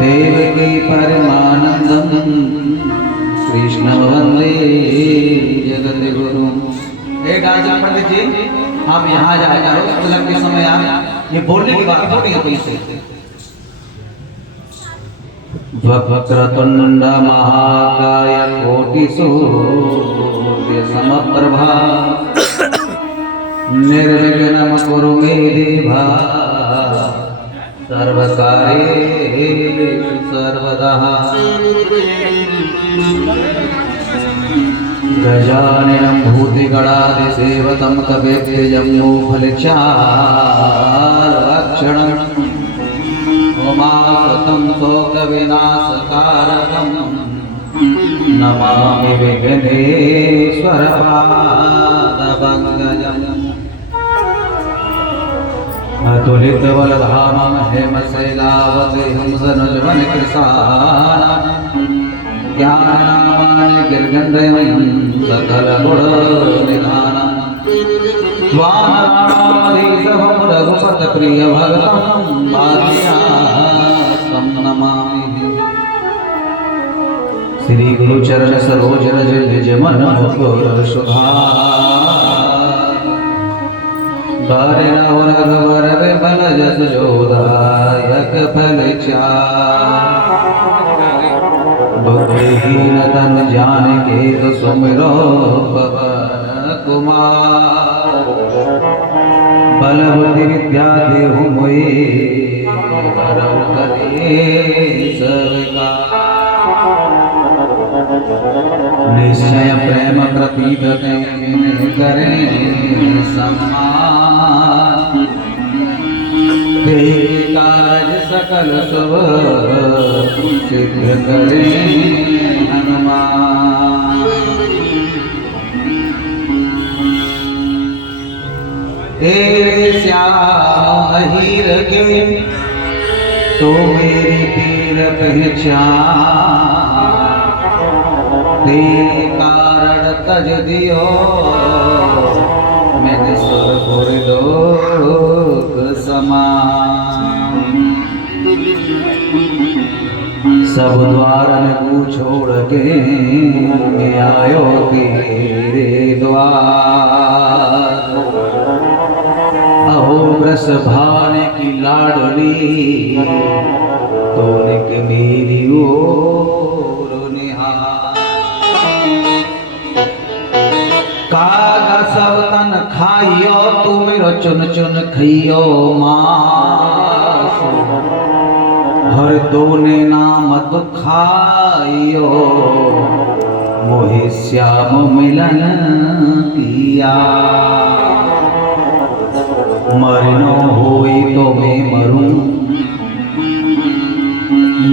देवकी परमानंदम कृष्ण वंदे जगद्गुरु। एक आचार्य पंडित जी, आप यहाँ जाएगा रोज तिलक के समय आप ये बोलने की बात बोलेंगे कोई से। वक्रतुंड महाकाय कोटि सूर्य समप्रभा निर्विघ्नं कुरु मे देवा सर्वकार्येषु सर्वदा। गजाननं भूतिगणादिसेवतं तवेत्ययं मूफलचारक्षणम् उमासुतं शोकविनाशकारकं नमामि विघ्नेश्वरपादपङ्कजम्। अतुलितबलधामं हेमशैलावतेहं सनुजवनकृशानं ज्ञाननामानि गिर्गन्धयं सकलगुणनिधानं वानराधीशं रघुपतप्रियभक्तं वादियासं नमामि। श्री गुरुचरण सरोज रज निज मन मुकुर सुधार बारे राहुल रघुवर विमल जस जोदायक फल चार। बुद्धिहीन तन जानिके तो सुमिरो पवन कुमार। बल बुद्धि विद्या देहु मोहि हरहु कलेश विकार। निश्चय प्रेम प्रतीत करें सम्मान। तेरे काज सकल शुभ सिद्ध करें हनुमान। तेरे श्याम अहीर के तो मेरी पीर पहचान। तेरे कारण तज दियो मैंने सुरपुर लोक समान। सब द्वारन को छोड़ के मैं आयो तेरे द्वार। अहो ब्रस भान की लाडली तोने के मेरी ओर निहार। कागा सब तन खाइयो तू मेरो चुन चुन खइयो मास। हर दोने नाम तो खाइयो मोहि श्याम मिलन किया। मरनो होई तो मैं मरूं,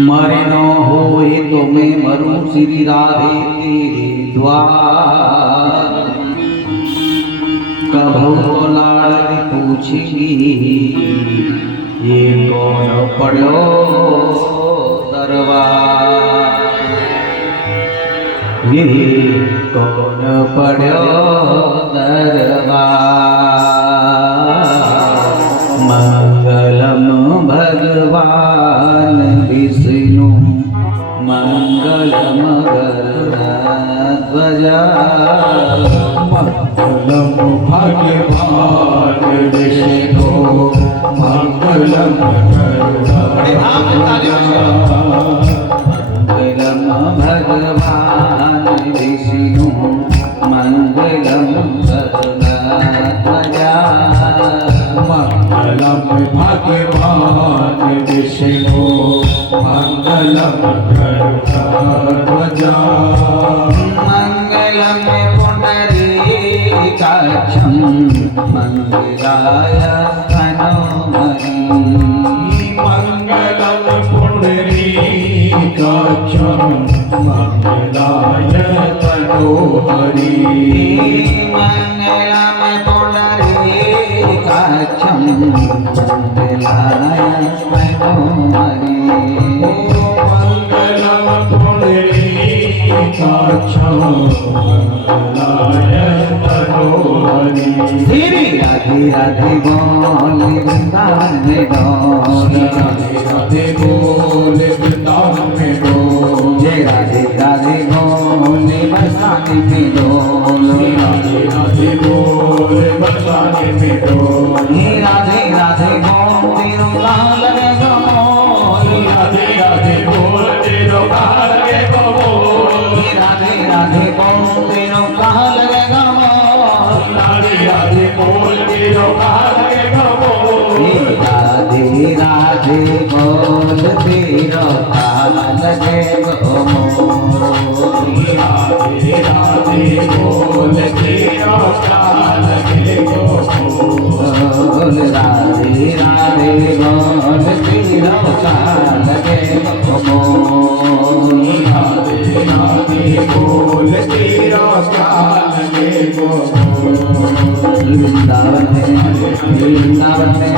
मरनो होई तो मैं मरूं श्री राधे तेरे द्वार। कभू तो लाडली पूछेगी ये कौन पड़ो दरबार। ये कौन पड़ो दरबार। मंगलम भगवान विष्णु मंगलम गरुड़ध्वजा। मंगलम भगवान विष्णु मंगलम गरुड़ध्वजा। मंगलम भगवान विष्णु मंगलम गरुड़ध्वजा। मंगलम भगवान विष्णु मंगलम गरुड़ध्वजा। मंगलम पुंडरीकाक्षं मंगलाय तनोहरि। मंगलम पुंडरीकाक्षं मंगलाय तनोहरि। मंगलम पुंडरीकाक्षं मंगलाय तनोहरि। मंगलम पुंडरीकाक्षं मंगलाय तनोहरि। श्री राधे राधे बोल वृंदावन में डोल। राधे राधे बोल राधे राधे बोल तेरा लगे गो मोर। राधे राधे बोल तेरा लगे गो बोल राधे राधे बोल तेरा लगे गो मोर। राधे राधे बोल तेरा लगे गो वृंदावन में वृंदावन में वृंदावन में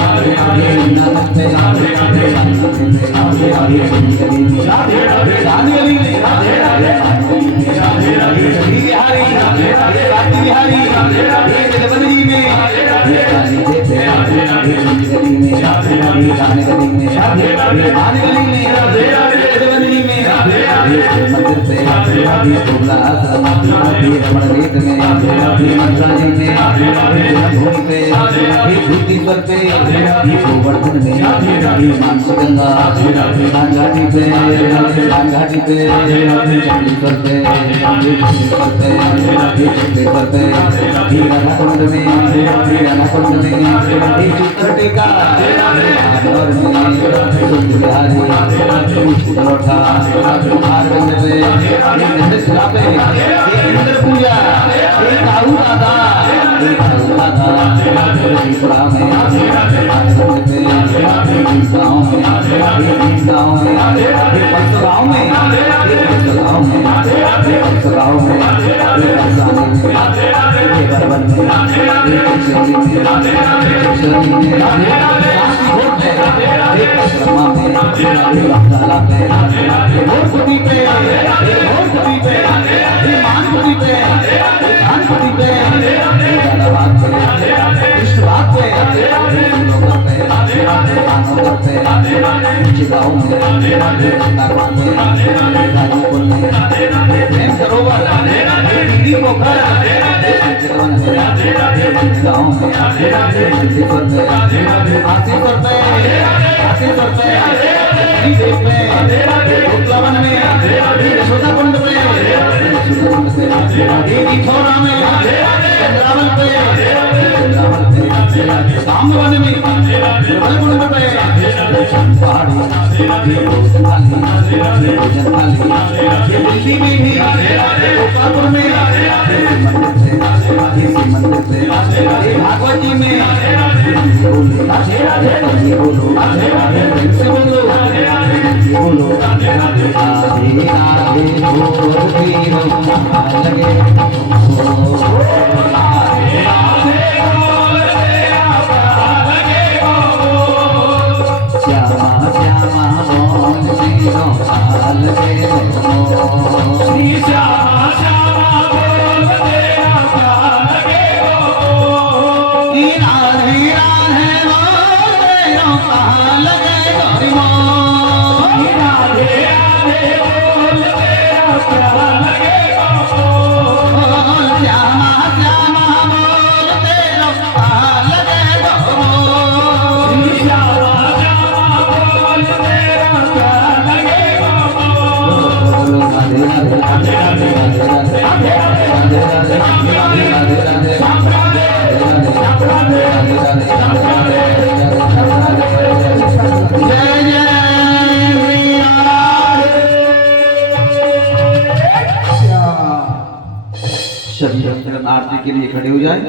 आरती के लिए खड़े हो जाए।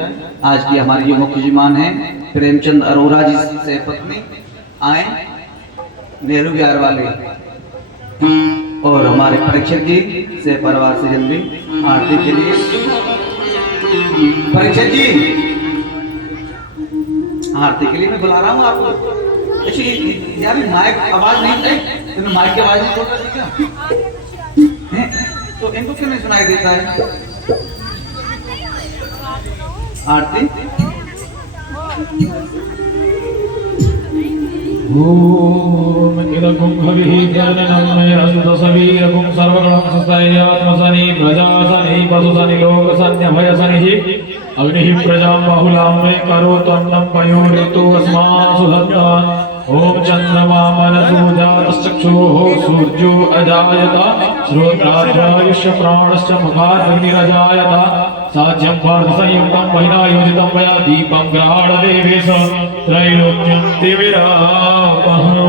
आज की हमारी जो मुख्य मेहमान हैं प्रेमचंद अरोरा जी से पत्नी आए, नेहरू बिहार वाले, और हमारे परीक्षक जी से परिवार से जल्दी आरती के लिए। परीक्षक जी आरती के लिए मैं बुला रहा हूँ आपको। अच्छा यार माइक आवाज नहीं है, तुम्हें माइक की आवाज नहीं छोड़ रही क्या? तो इनको क्यों नहीं सुनाई देता है आरती? ओम किलकुं हविः ज्ञाननमय असुतसवीरकुं सर्वगणं सस्तायात्मसनि प्रजासनि पशुसनि लोकसन्यभयसनिः अग्निः प्रजां बाहुलां मे करोत्वन्नं पयोरितु अस्मान् सुधन्तान्। ओम चंद्रमा मनसो जातश्चक्षुः सूर्यो अजायत श्रोत्राद्यायुष्य प्राणश्च मुखादग्निरजायत साज्यं पार्थसंयुक्तं महिनायोजितं मया दीपं ग्रहाणदेवेश त्रैलोक्यं दिविरापहम्।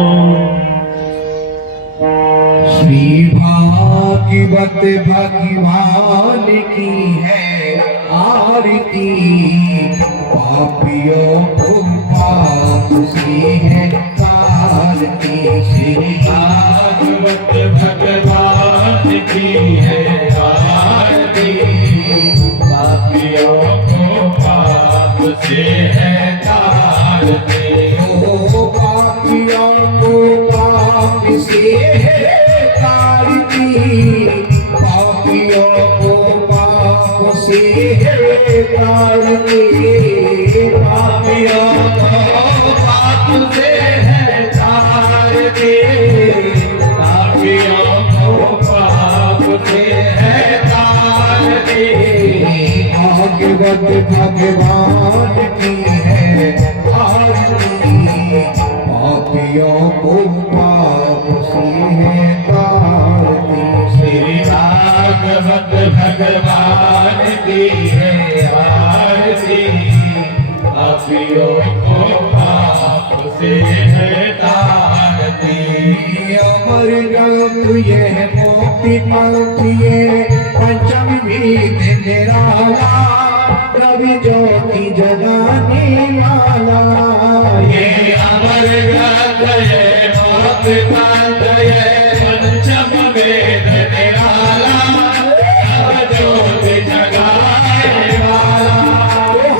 श्री भागवत भगवान की है आरती, पापियों को पाप से है तारती। श्री भागवत भगवान की है आरती, पापियों को पाप से है तारती। ओ पापियों को पाप से है तारती, पापियों को पाप से है तारती। पापियों को पाप से है तारती, पापियों को पाप से है तारती। भागवत भगवान की है आरती, पापियों को पाप से है तारती। श्री भागवत भगवान की है आरती, पापियों को पाप से है तारती। अमर ग्रंथ यह मोक्ति पंथ ये पंचम वेद निराला, रवि ज्योति जगाने वाला। ये अमर ग्रंथ है मोक्ति पंथ ये पंचम वेद निराला, रवि ज्योति जगाने वाला।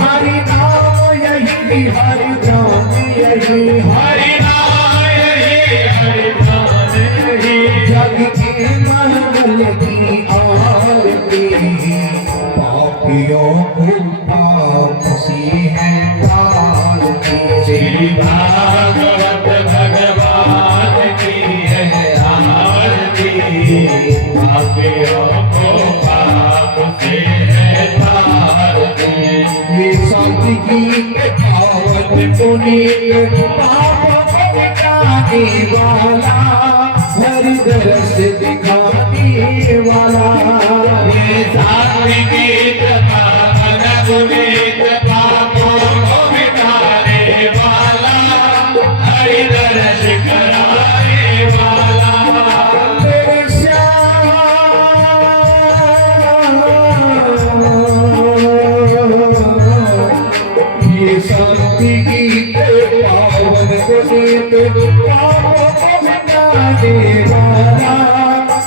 हरि नाम यही हरि ध्यान यही हरि नाम यही हरि नाम यही, जग के मंगल की आरती, पापियों को पाप से है तारती। श्री भागवत भगवान की है आरती, पापियों को पाप से है तारती। ये सत्य गीत पावन पुनीत, पाप को मिटाने वाला, हरि दरस दिखाने वाला। ये सात्विक गीत पावन पुनीत, पापों को मिटाने वाला, हरि दर्श कराने वाला। तेरे श्याम ये शांति गीत पावन पुनीत, पापों को मिटाने वाला,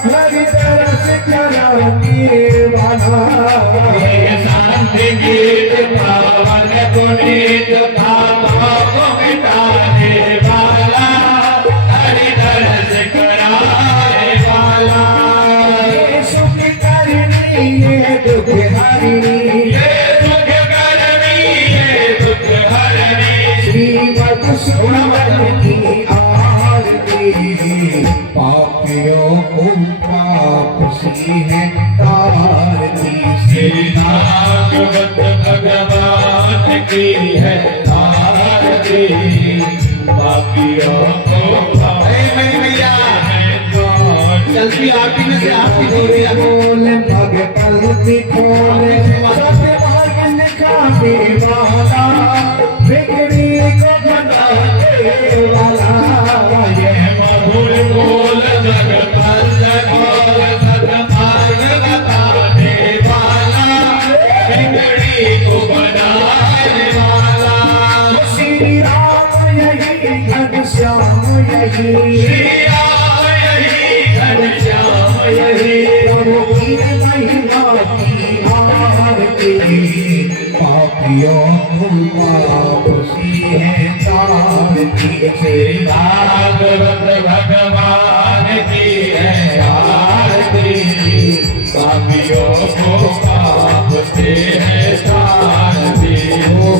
हरि दरस कराने वाला। ये शांति गीत पावन पुनीत, पापों को मिटाने वाला, हरि दर्श कराने वाला। ये सुख करनी ये दुख हरनी, ये दुख करनी ये दुख हरनी, श्रीमद सुमन की आरती, पापियों को पाप से है तारती। श्री भागवत भगवान की है आरती, पापियों को पाप से है तारती। चलती आरती में से आपकी धोती बोल भगतल खोल सत्य मार्ग दिखाने वाला, बिगड़ी को बनाने वाला। ये मधुर बोल जगपल बोल सतमार्ग बताने वाला, बिगड़ी को बनाने वाला। श्री राम यही घनश्याम यही, श्री राम यही घनश्याम यही, प्रभु की महिमा की आरती, पापियों को पाप से है तारती। श्री भागवत भगवान की है आरती, पापियों को पाप से है तारती।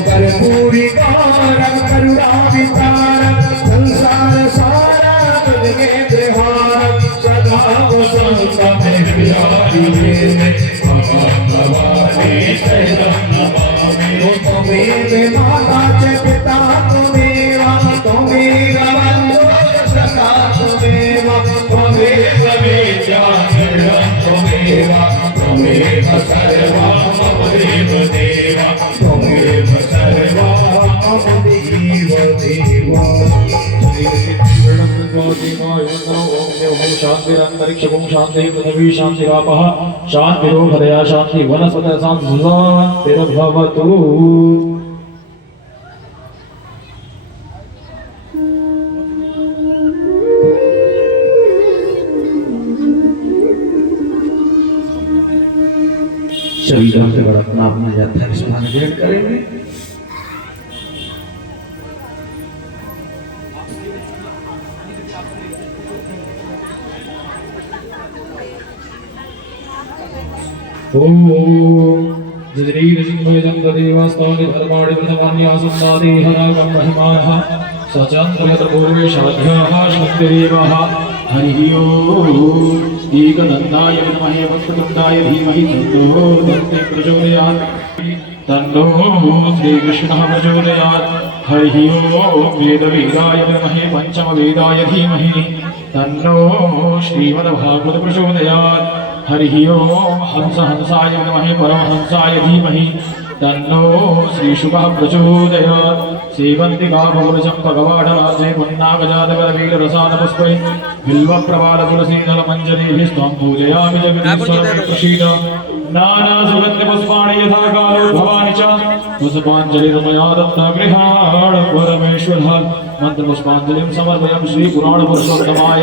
कर्पूरी गौरव करुणा वितारक, संसार सारा तुझे त्रिहारक, सदा वसंत में बिहारी भवानी शरणं नमामि। तुम्हें माता च पिता तुमेव, तुम्हें बंधु सखा तुमेव, त्वमेव वेद्या शरणं त्वमेव, त्वमेव सर्वं मम शांतिरंतरिक्षं शांति पृथ्वी शांतिरापः शांतिरोपदया शांति वनस्पतयः शांतिर्भवतु। सभी लोग से बड़ा अपना अपना यात्रा स्थान ग्रहण करेंगे। ओम जदरीर सिंहयं तदेवास्तानि धर्माणि प्रथमान्यासन्नादि हराकं महिमानः सचन्द्रयत्र पूर्वे शाध्याः शक्तिरेवः हरिः ओम् एकदन्ताय विद्महे वक्रतुण्डाय धीमहि तन्नो दन्ते प्रचोदयात् तन्नो श्रीकृष्णः प्रचोदयात् हरिः ओम् वेदवेदाय विद्महे पञ्चमवेदाय धीमहि तन्नो श्रीमद्भागवत प्रचोदयात् हरिः ओम् हंसाय विद्महे परमहंसाय धीमहि तन्नो श्रीशुकः प्रचोदयात् सेवन्तिका भवनचम्पकवाटराजे पुन्नागजातकरवीररसानपुष्पै बिल्वप्रवालतुलसीदलमञ्जरीभिस्त्वं पूजयामि जगदीश्वरप्रसीद नानासुगन्धिपुष्पाणि यथा कालो भवानि च पुष्पाञ्जलिर्मया दत्ता गृहाण परमेश्वरः मन्त्रपुष्पाञ्जलिं समर्पयामि श्रीपुराणपुरुषोत्तमाय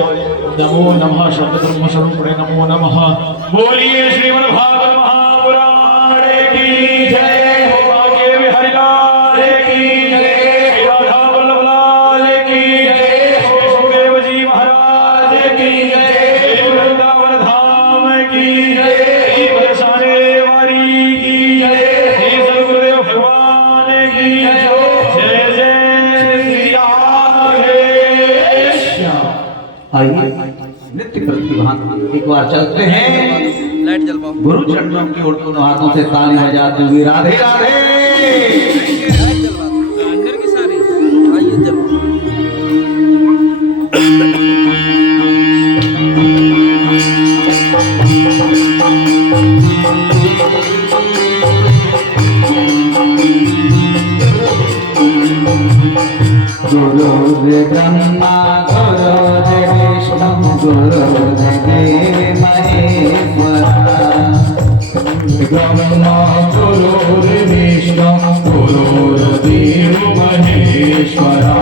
नमो नमः शब्दधर्मस्वरूपिणे नमो नमः। बोलिए श्रीमद्भागवत महापुराण की जय हो भाग्य विहरि लाल की जय राधा वल्लभ लाल की जय हो सुखदेव जी महाराज की जय वृंदावन धाम की जय बरसाने वाली की जय श्री सद्गुरुदेव भगवान की जय जय जय श्री राधे श्याम। आइए नित्य प्रतिभान एक बार चलते हैं लाइट जलवाओ। गुरु चरणों की ओर दोनों हाथों से ताली बजाते हुए राधे राधे। लाइट जलवा दो अंदर की सारी आइए जलवा। गुरु ब्रह्मा गुरु विष्णु गुरु महेश्वरा ब्रह्मा गुरुर्विष्णु गुरुर्देव महेश्वरा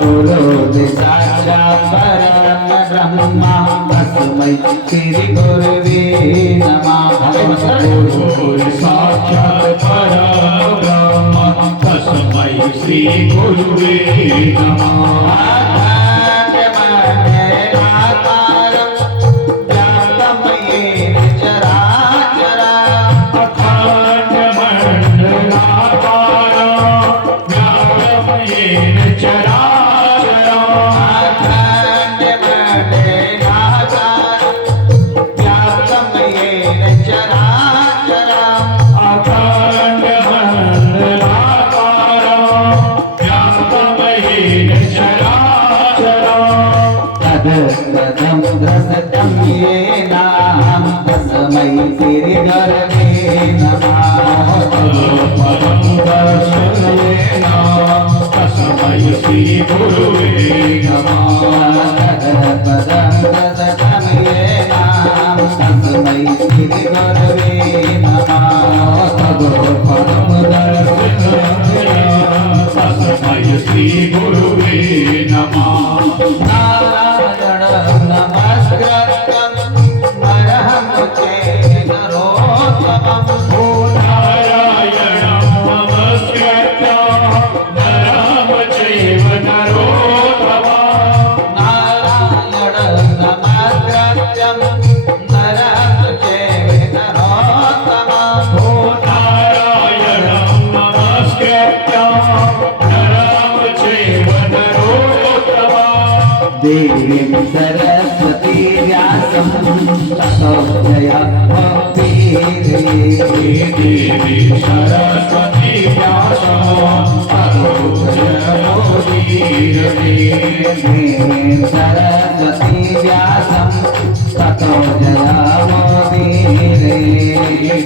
गुरु साक्षात् परब्रह्मा तस्मै श्री गुरुवे नमः। गुरु साक्षात् परब्रह्म तस्मै श्री गुरुवे नमः। तस्मै श्री गुरुवे नमः। परम दर्शनेन तस्मै श्री गुरुवे नमः। तस्मै श्री गुरुवे नमः। परम दर्शनेन तस्मै श्री गुरुवे नमः। नारायण नमस्कृतं नरं चैव नरोत्तमम्। नारायणं नमस्कृत्य नरं चैव नरोत्तमम्। नारायण नमस्कृतं नरं चैव नरोत्तमम्। नारायणं नमस्कृत्य नरं चैव नरोत्तमम्। देवीं सरस्वती व्यासं ततो जयमुदीरये। देवी सरस्वती व्यासं ततो जयमुदीरये। देवीं सरस्वती व्यासं ततो जयमुदीरये।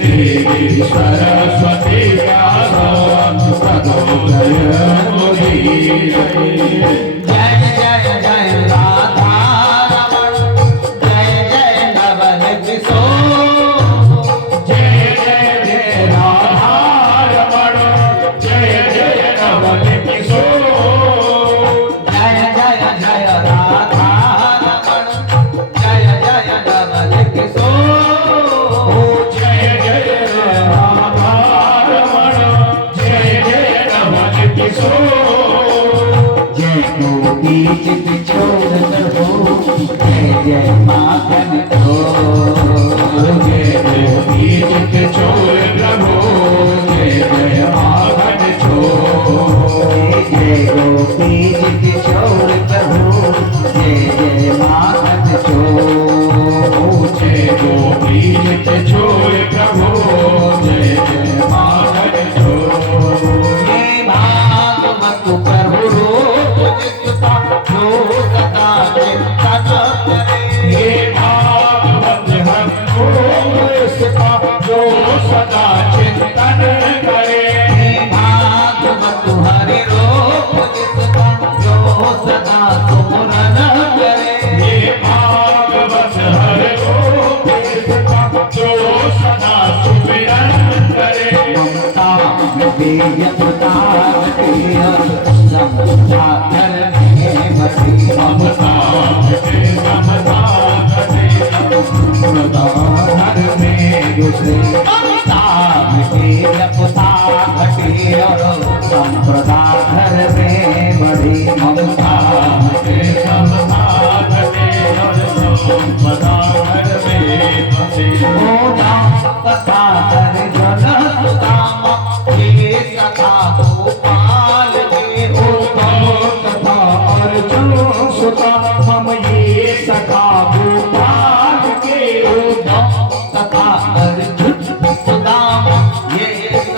देवी सरस्वती व्यासं ततो जयमुदीरये। जय जय जय राम बीच बिछोड़ प्रभु जय जय माखन चोर जय जय बीच बिछोड़ प्रभु जय जय माखन चोर जय गोपी बिछोड़ प्रभु जय जय माखन चोर जय गोपी बिछोड़ प्रभु जय जय माखन चोर ये भागवत प्रभु रूप जिसका जो सदा चिंता करे ये भागवत है इसका जो सदा चिंतन करे हे भागवत हरि रूप जिसका जो सदा सुमरन करे ये भागवत हर रूप इसका जो सदा सुमिरन करे ममता बेयता समझा करने बसी ममता के समता करे घर में घुसे ममता बेयता घटी और संप्रदा घर में बढ़ी ममता के समता करे और संपदा घर में बसे कथा कर जन सुदाम ये कथा गोपाल के कथा अर्जुन सुता हम ये सखा गोपाल के कथा अर्जुन सुदाम ये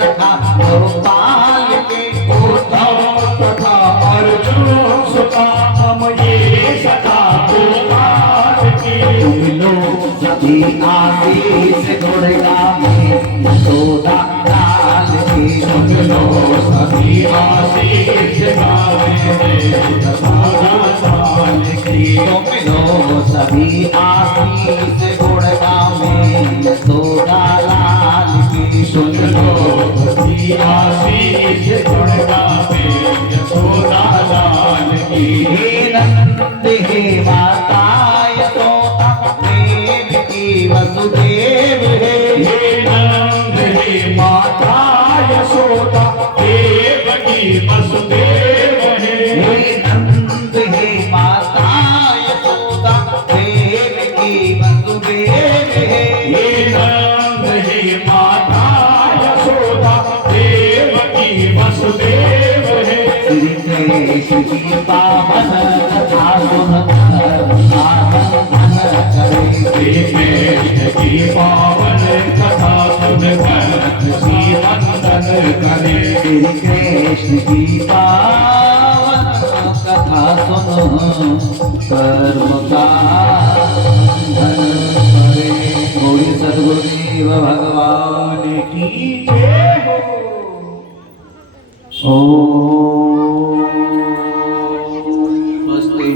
कथा गोपाल के कथा अर्जुन सुता हम ये सखा गोपाल के तुम लोग सभी आशीष गुणगा में यशोदा लाल की सुन लो सभी आशीष गावे साल की तुम लोग सभी आशीष गुणगा में यशोदा लाल की सुन लो सभी आशीष गुण गावे यशोदा लाल की हे नंद हे माता यशोदा प्रेम की वसुदेव हे नंद हे माता यशोदा देवकी वसुदेव हे नंद हे माता यशोदा प्रेम की वसुदेव हे नंद हे माता यशोदा देवकी वसुदेव श्री कृष्ण की पावन कथा सुन आनंद करे श्री कृष्ण की पावन कथा सुनकर श्रीवंदन करे श्री कृष्ण की पावन कथा सुन कर्म का बंधन करे बोलिए सद्गुरुदेव भगवान की जय हो स्वस्ति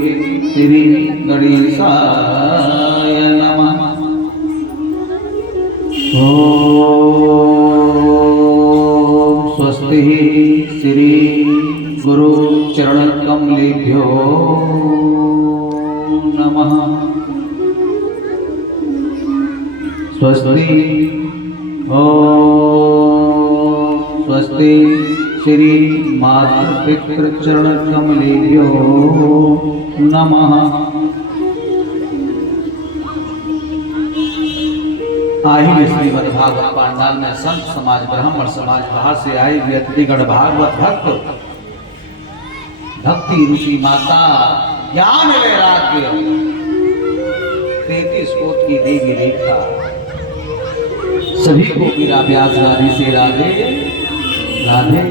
श्री गणेशाय नमः ओम स्वस्ति श्री गुरु चरण कमलेभ्यो नमः स्वस्ति ओम स्वस्ति श्री मातृपितृ चरण कमलेभ्यो नमः आही श्रीमद् भागवत पांडाल में संत समाज ब्राह्मण समाज बाहर से आए हुए अतिथिगण भागवत भक्त भक्ति ऋषि माता ज्ञान वैराग्य 33 कोट की देवी रेखा सभी को मेरा व्यास गाने से राधे राधे।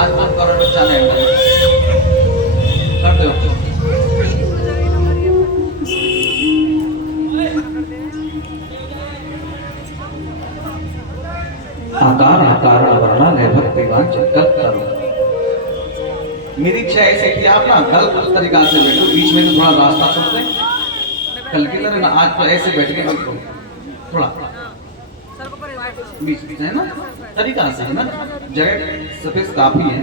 आज मन करो बच्चा नहीं कर दो आकार आकार वर्णन है भक्तिवान चित्त करो। मेरी इच्छा ऐसे कि आप ना गलत तरीका से बैठो, बीच में तो थोड़ा रास्ता छोड़ दें। कल की तरह ना आज तो ऐसे बैठ के बैठो थोड़ा बीच बीच है ना, तरीका से है ना, जगह स्पेस काफी है।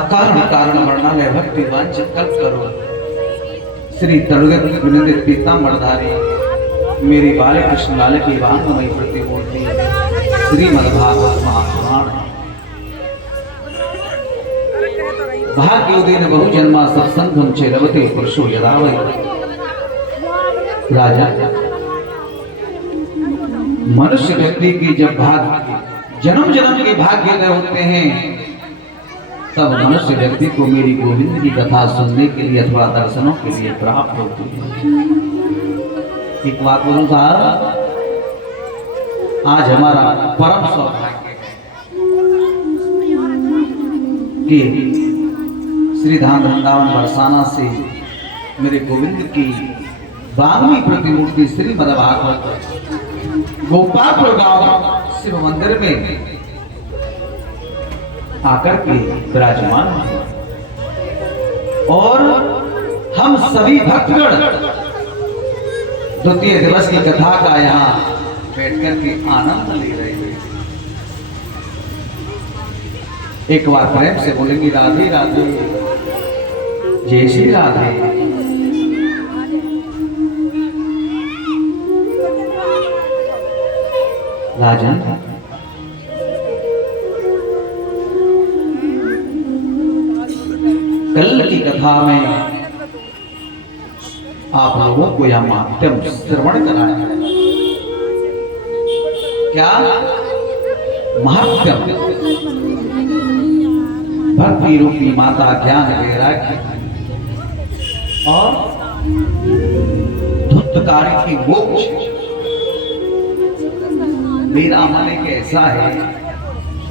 अकारण कारण वर्णन है भक्तिवान चित्त करो। श्री तड़गत विनंदित पीतांबरधारी मेरी बाल कृष्ण लाल की वांगमयी प्रतिमूर्ति श्रीमद्भागवत महापुराण भाग्योदयेन बहुजन्मा सत्संगम चेरवते पुरुषो यदा वै। राजा, मनुष्य व्यक्ति की जब जन्म जन्म के भाग्योदय होते हैं, तब मनुष्य व्यक्ति को मेरी गोविंद की कथा सुनने के लिए अथवा दर्शनों के लिए प्राप्त होती है। एक बात बोलूं साहब, आज हमारा परम सौभाग्य है कि श्री धाम वृंदावन बरसाना से मेरे गोविंद की 12वीं प्रतिमूर्ति श्री मद्भागवत गोपालपुर गांव शिव मंदिर में आकर के विराजमान है और हम सभी भक्तगण द्वितीय दिवस की कथा का यहाँ बैठकर के आनंद ले रहे हैं। एक बार प्रेम से बोलेंगे राधे राधे, जय श्री राधे। राजन, कल की कथा में आप लोगों को यह माध्यम श्रवण कराया। क्या महात्यम? भक्ति रूपी माता ज्ञान वैराग्य और धुत्तकारी की मोक्ष। मेरा मन एक ऐसा है,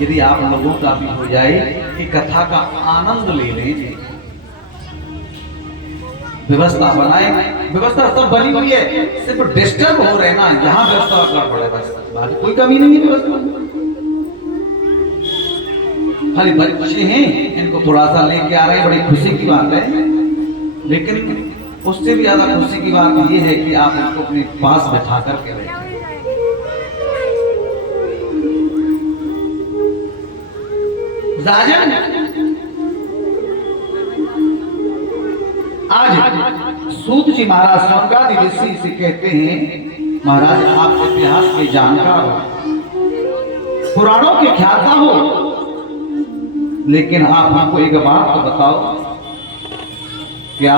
यदि आप लोगों का भी हो जाए कि कथा का आनंद ले लें, व्यवस्था बनाए। व्यवस्था सब बनी हुई है, सिर्फ डिस्टर्ब हो रहे ना, यहाँ व्यवस्था करना पड़े, बस बाकी कोई कमी नहीं है व्यवस्था। खाली बच्चे हैं, इनको थोड़ा सा लेके आ रहे हैं, बड़ी खुशी की बात है। लेकिन उससे भी ज्यादा खुशी की बात यह है कि आप इनको अपने पास बैठा करके रखें। राजन, आज सूत जी महाराज स्वर्गादि ऋषि से कहते हैं, महाराज आप इतिहास के जानकार हो, पुराणों के ख्याता हो, लेकिन आप हमको एक बात तो बताओ, क्या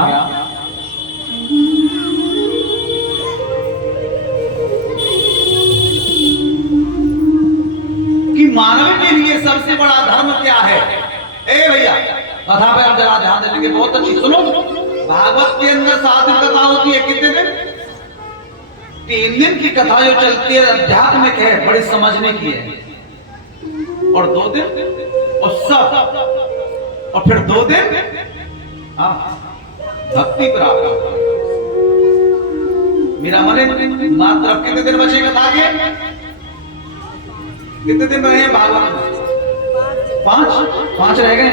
कि मानव के लिए सबसे बड़ा धर्म क्या है? ए भैया, कथा पे हम जरा ध्यान देने के, बहुत अच्छी सुनो। भागवत के अंदर 7 दिन कथा होती है, कितने दिन? 3 दिन की कथा जो चलती है आध्यात्मिक है, बड़ी समझने की है, और 2 दिन उत्सव, और फिर 2 दिन भक्ति प्राप्त। मेरा मन मात्र कितने दिन बचे कथा के? कितने दिन रहे हैं भागवत में? 5 रह गए,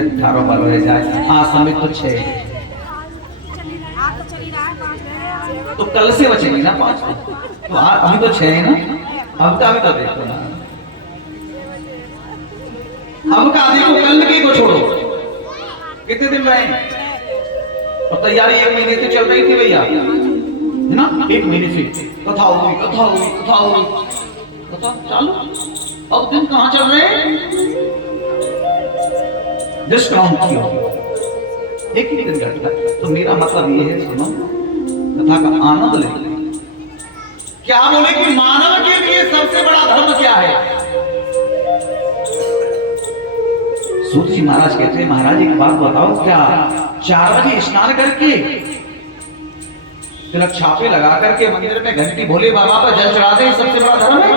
18 बार रह जाए। हाँ, समय तो 6, तो कल से बचेंगे ना 5, तो अभी तो 6 है ना। अब का भी तो देखो ना, अब का आदि को कल की को छोड़ो, कितने दिन रहे? और तैयारी 1 महीने से चल रही थी भैया, है ना? 1 महीने से कथा हुई, कथा चालू। अब दिन कहाँ चल रहे हैं? डिस्काउंट किया, एक ही दिन घटता है। तो मेरा मतलब ये है, सुनो, कथा का आनंद ले। क्या बोले कि मानव के लिए सबसे बड़ा धर्म क्या है? सूत जी महाराज कहते हैं, महाराज एक बात बताओ, क्या 4 बजे स्नान करके तिलक छापे लगा करके मंदिर में घंटी भोले बाबा पर जल चढ़ा दे सबसे बड़ा धर्म है?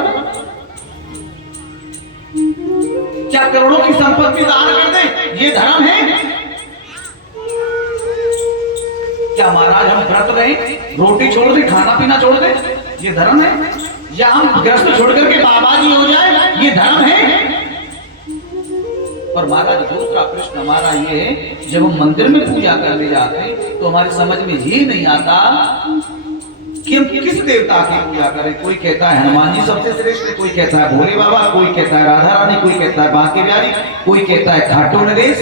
क्या करोड़ों की संपत्ति दान कर दे ये धर्म है? क्या महाराज हम व्रत रहे, रोटी छोड़ दे, खाना पीना छोड़ दे, ये धर्म है? या हम ग्रस्त छोड़ करके बाबा जी हो जाए, ये धर्म है? और महाराज दूसरा प्रश्न हमारा ये है, जब हम मंदिर में पूजा करने जाते हैं तो हमारी समझ में ये नहीं आता कि हम किस देवता की पूजा करें। कोई कहता है हनुमान जी सबसे श्रेष्ठ, कोई कहता है भोले बाबा, कोई कहता है राधा रानी, कोई कहता है बांके बिहारी, कोई कहता है खाटू नरेश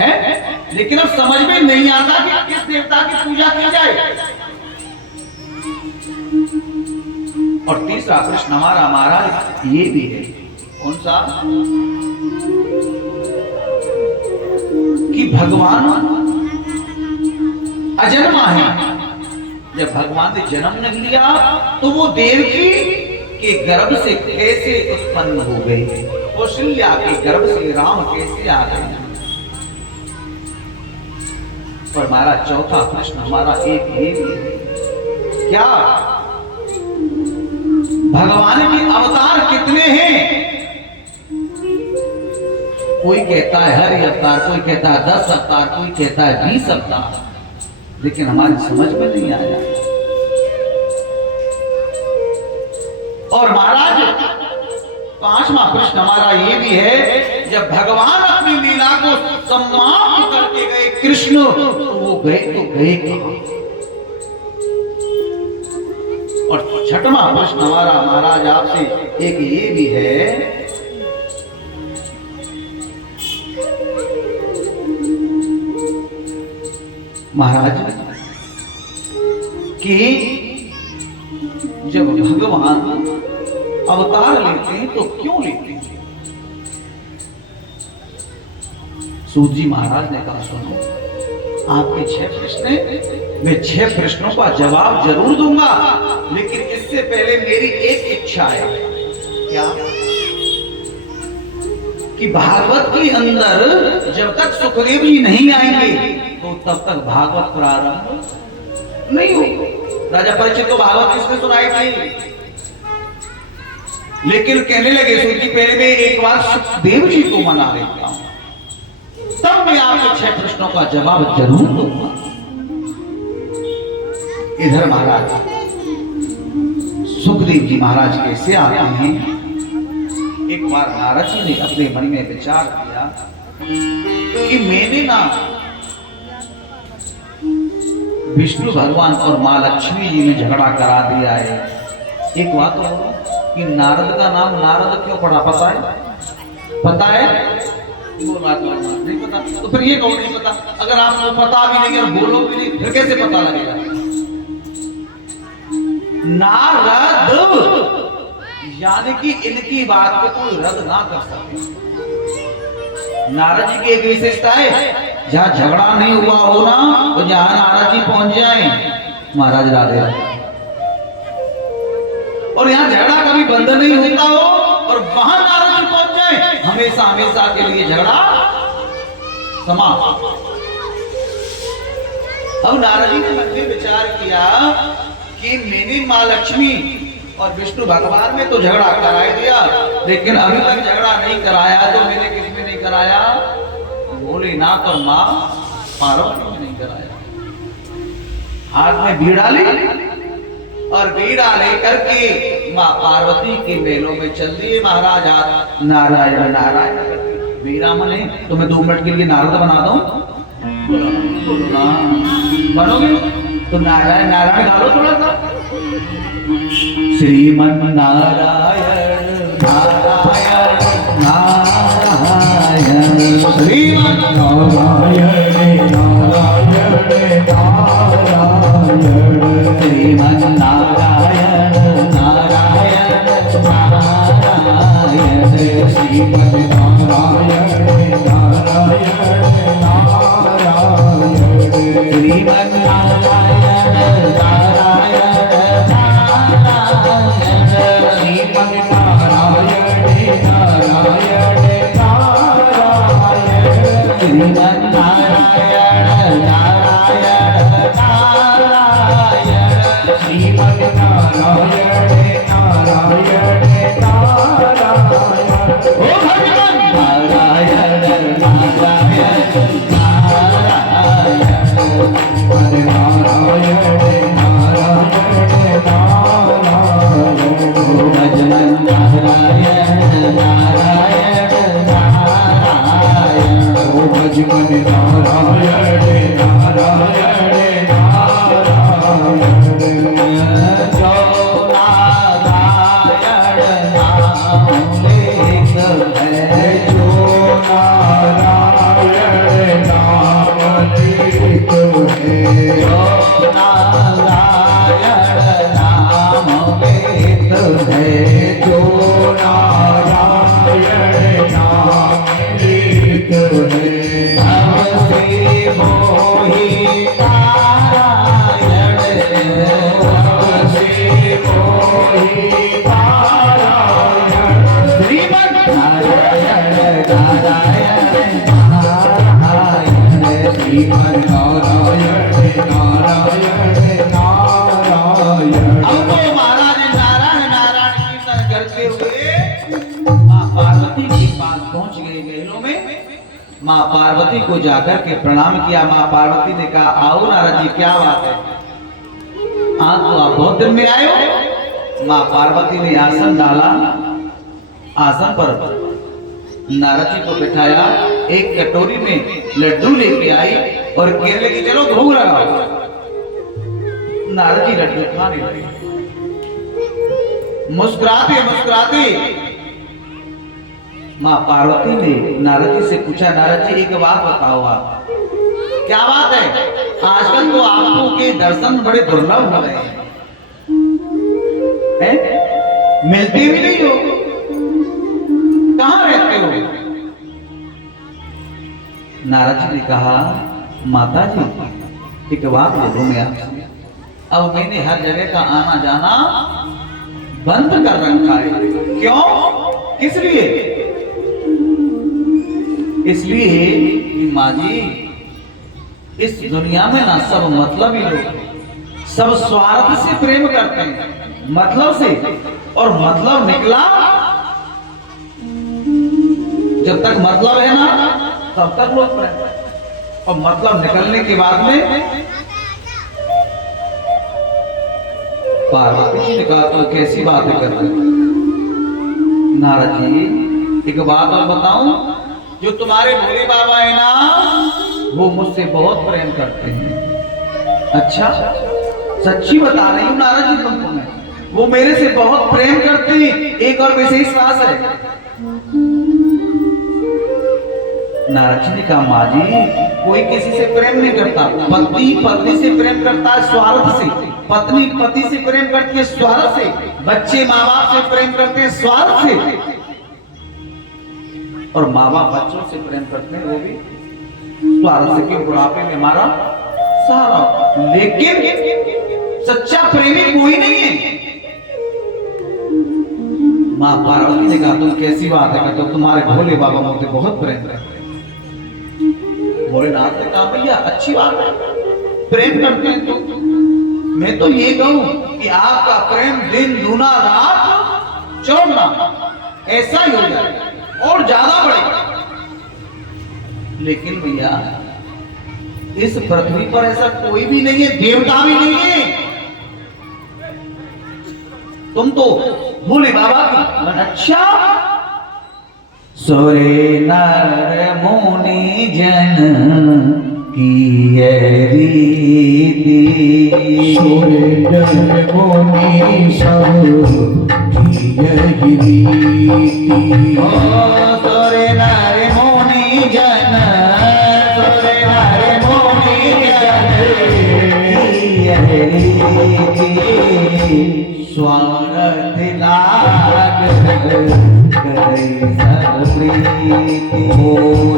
है। लेकिन अब समझ में नहीं आता कि किस देवता की पूजा की जाए। और तीसरा प्रश्न हमारा महाराज ये भी है, कौन सा? भगवान अजन्मा है। जब भगवान ने जन्म नहीं लिया तो वो देवकी के गर्भ से कैसे उत्पन्न हो गई, कौशल्या के गर्भ से राम कैसे आ गए। और हमारा चौथा प्रश्न हमारा एक ये भी है, क्या भगवान के अवतार कितने हैं? कोई कहता है हर अवतार, कोई कहता है 10 अवतार, कोई कहता है 20 अवतार, लेकिन हमारी समझ में नहीं आया। और महाराज 5वां प्रश्न हमारा ये भी है, जब भगवान अपनी लीला को समाप्त करके गए कृष्ण, तो वो गए कहां? और 6वां प्रश्न हमारा महाराज आपसे एक ये भी है, महाराज कि जब भगवान अवतार लेते हैं तो क्यों लेते हैं? सूत जी महाराज ने कहा, सुनो, आपके 6 प्रश्न, मैं 6 प्रश्नों का जवाब जरूर दूंगा, लेकिन इससे पहले मेरी एक इच्छा है। क्या? कि भागवत के अंदर जब तक सुखदेव जी नहीं आएंगे तो तब तक भागवत प्रारंभ नहीं होगा। राजा परीक्षित को भागवत किसने सुनाई थी? लेकिन कहने लगे सूत जी, पहले मैं एक बार सुखदेव जी को मना लेता हूं, तब मैं आपके 6 प्रश्नों का जवाब जरूर दूंगा। इधर महाराज सुखदेव जी महाराज कैसे आते हैं? एक बार नारद जी ने अपने मन में विचार किया कि मैंने ना विष्णु भगवान और मां लक्ष्मी जी में झगड़ा करा दिया है। एक बात तो बोलो कि नारद का नाम नारद क्यों पड़ा? पता है? पता है? नहीं पता तो फिर ये कौन नहीं पता? अगर आपको पता भी नहीं और बोलो भी नहीं, फिर कैसे पता लगेगा? नारद यानी कि इनकी बात को कोई रद्द ना कर सके। नारद जी की एक विशेषता है, जहां झगड़ा नहीं हुआ हो ना, तो जहां नारद जी पहुंच जाए, महाराज राधे, और यहाँ झगड़ा कभी बंद नहीं होता हो और वहां नारद जी पहुंच जाए, हमेशा हमेशा के लिए झगड़ा समाप्त। अब नारद जी ने मन में विचार किया कि मैंने मां लक्ष्मी और विष्णु भगवान में तो झगड़ा करा दिया, लेकिन अभी तक झगड़ा नहीं कराया, तो मैंने किस में नहीं कराया? भोलेनाथ और मां पार्वती में नहीं कराया। हाथ में बीड़ा ली और बीड़ा लेकर के मां पार्वती के मेलों में चल दिए महाराज, हाथ नारायण नारायण। बीड़ा मने तुम्हें 2 मिनट के लिए नारद बना दो, बनोगे तो नारायण नारायण गा लो थोड़ा सा। श्रीमन नारायण नारायण नारायण, श्रीमन नारायण नारायण नारायण, श्रीमन नारायण नारायण नारायण, श्रीमन नारायण नारायण नारायण, श्रीमन नारायण नारायण है नारायण नारायण श्रीमन नारायण नारायण नारायण। अब तो महाराज नारायण नारायण कीर्तन करते हुए माँ पार्वती के पास पहुंच गए महलों में। माँ पार्वती को जाकर के प्रणाम किया। माँ पार्वती ने कहा आओ नारद जी, क्या बात है, आज तो आप बहुत दिन में आए हो। माँ पार्वती ने आसन डाला, आसन पर नारद जी को बिठाया, एक कटोरी में लड्डू लेके आई और कहने लगी चलो भोग लगाओ। नारद जी लड्डू खाने लगे, मुस्कुराते मुस्कुराते। माँ पार्वती ने नारद जी से पूछा, नारद जी एक बात बताओ, आप क्या बात है, आजकल तो आपको के दर्शन बड़े दुर्लभ हो रहे हैं, मिलते भी नहीं हो, कहाँ रहते हो? नारद जी ने कहा माता जी एक बात बोलूं मैं आपसे, अब मैंने हर जगह का आना जाना बंद कर रखा है। क्यों? किस लिए? इसलिए कि माँ जी इस दुनिया में ना सब मतलब ही लोग, सब स्वार्थ से प्रेम करते हैं, मतलब से, और मतलब निकला जब तक मतलब है ना तब तक लोग प्रेम करते हैं, और मतलब निकलने के बाद में पार्वती जी ने कहा तो कैसी बातें कर रहे हैं नारद जी, एक बात और बताऊं, जो तुम्हारे भोले बाबा है ना वो मुझसे बहुत प्रेम करते हैं। अच्छा, सच्ची बता रही हूँ नारद जी तुमको मैं, वो मेरे से बहुत प्रेम करते हैं। एक और विशेष बात है। नारद जी ने कहा माँ जी कोई किसी से प्रेम नहीं करता, पति पत्नी से प्रेम करता है स्वार्थ से, पत्नी पति से प्रेम करती है स्वार्थ से, बच्चे माँ बाप से प्रेम करते हैं स्वार्थ से, और माँ बाप बच्चों से प्रेम करते हैं वो भी स्वार्थ से कि बुढ़ापे में हमारा सहारा। लेकिन सच्चा प्रेमी कोई नहीं है। माँ पार्वती ने कहा तुम कैसी बात है, तो तुम्हारे भोले बाबा मुझसे बहुत प्रेम करते हैं। भोलेनाथ ने कहा भैया अच्छी बात है, प्रेम करते हैं तो मैं तो ये कहूं कि आपका प्रेम दिन दूना रात चौगुना ऐसा ही हो जाए और ज्यादा बढ़े। लेकिन भैया इस पृथ्वी पर ऐसा कोई भी नहीं है, देवता भी नहीं है, तुम तो भोले बाबा की। अच्छा, सोरे नर मुनि जन की रीति, सोरे नर मुनि सब की यही रीति। सोरे नर मुनि जन, सोरे नर मुनि जन की यही रीति, स्वार्थ लाग करे सब प्रीति। ओ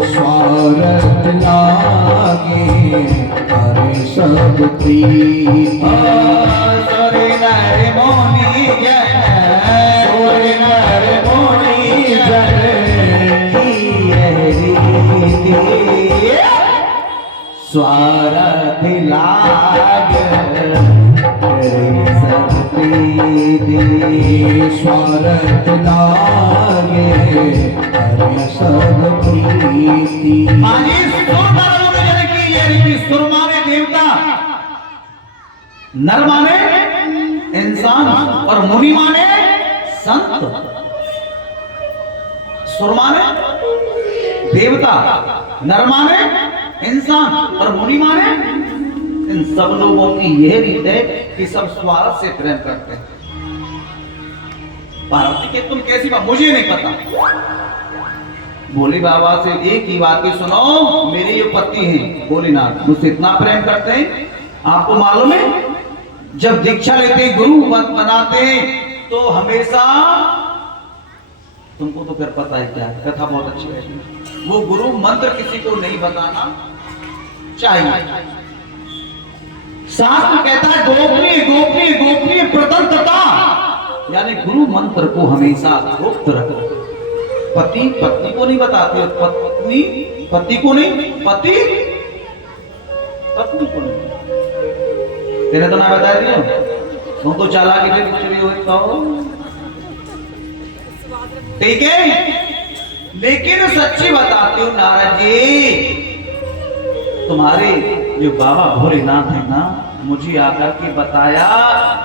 स्वार्थ लागे करे सब प्रीति। सोरे नर मुनि जन, सोरे नर मुनि जन की यही रीति, स्वार्थ लाग करे सब प्रीति। स्वार्थ लागे करे सब प्रीति। माने सुर नर मुनि जन की ये रीति। सुर माने देवता, नर माने इंसान, और मुनि माने संत। सुर माने देवता, नर माने इंसान, और मुनि माने इन सब लोगों की यह रीत है कि सब स्वार्थ से प्रेम करते हैं। पार्वती के तुम कैसी बात, मुझे नहीं पता। भोले बाबा से एक ही बात की सुनो, मेरे ये पति हैं भोलेनाथ, मुझसे इतना प्रेम करते हैं। आपको मालूम है जब दीक्षा लेते हैं, गुरु बनाते हैं, तो हमेशा, तुमको तो फिर पता ही क्या है, कथा बहुत अच्छी है, वो गुरु मंत्र किसी को नहीं बताना चाहिए। शास्त्र कहता है गोपनीय गोपनीय गोपनीय प्रतंत्रता, यानी गुरु मंत्र को हमेशा गुप्त रखो। पति पत्नी को नहीं बताते, पत्नी पति को नहीं, पति पत्नी को नहीं। तेरे तो ना बता दिया, तुम तो चालाकी से कुछ भी होता हो, ठीक है। लेकिन सच्ची बताती हूँ नारद जी, तुम्हारे जो बाबा भोलेनाथ है ना, मुझे आकर के बताया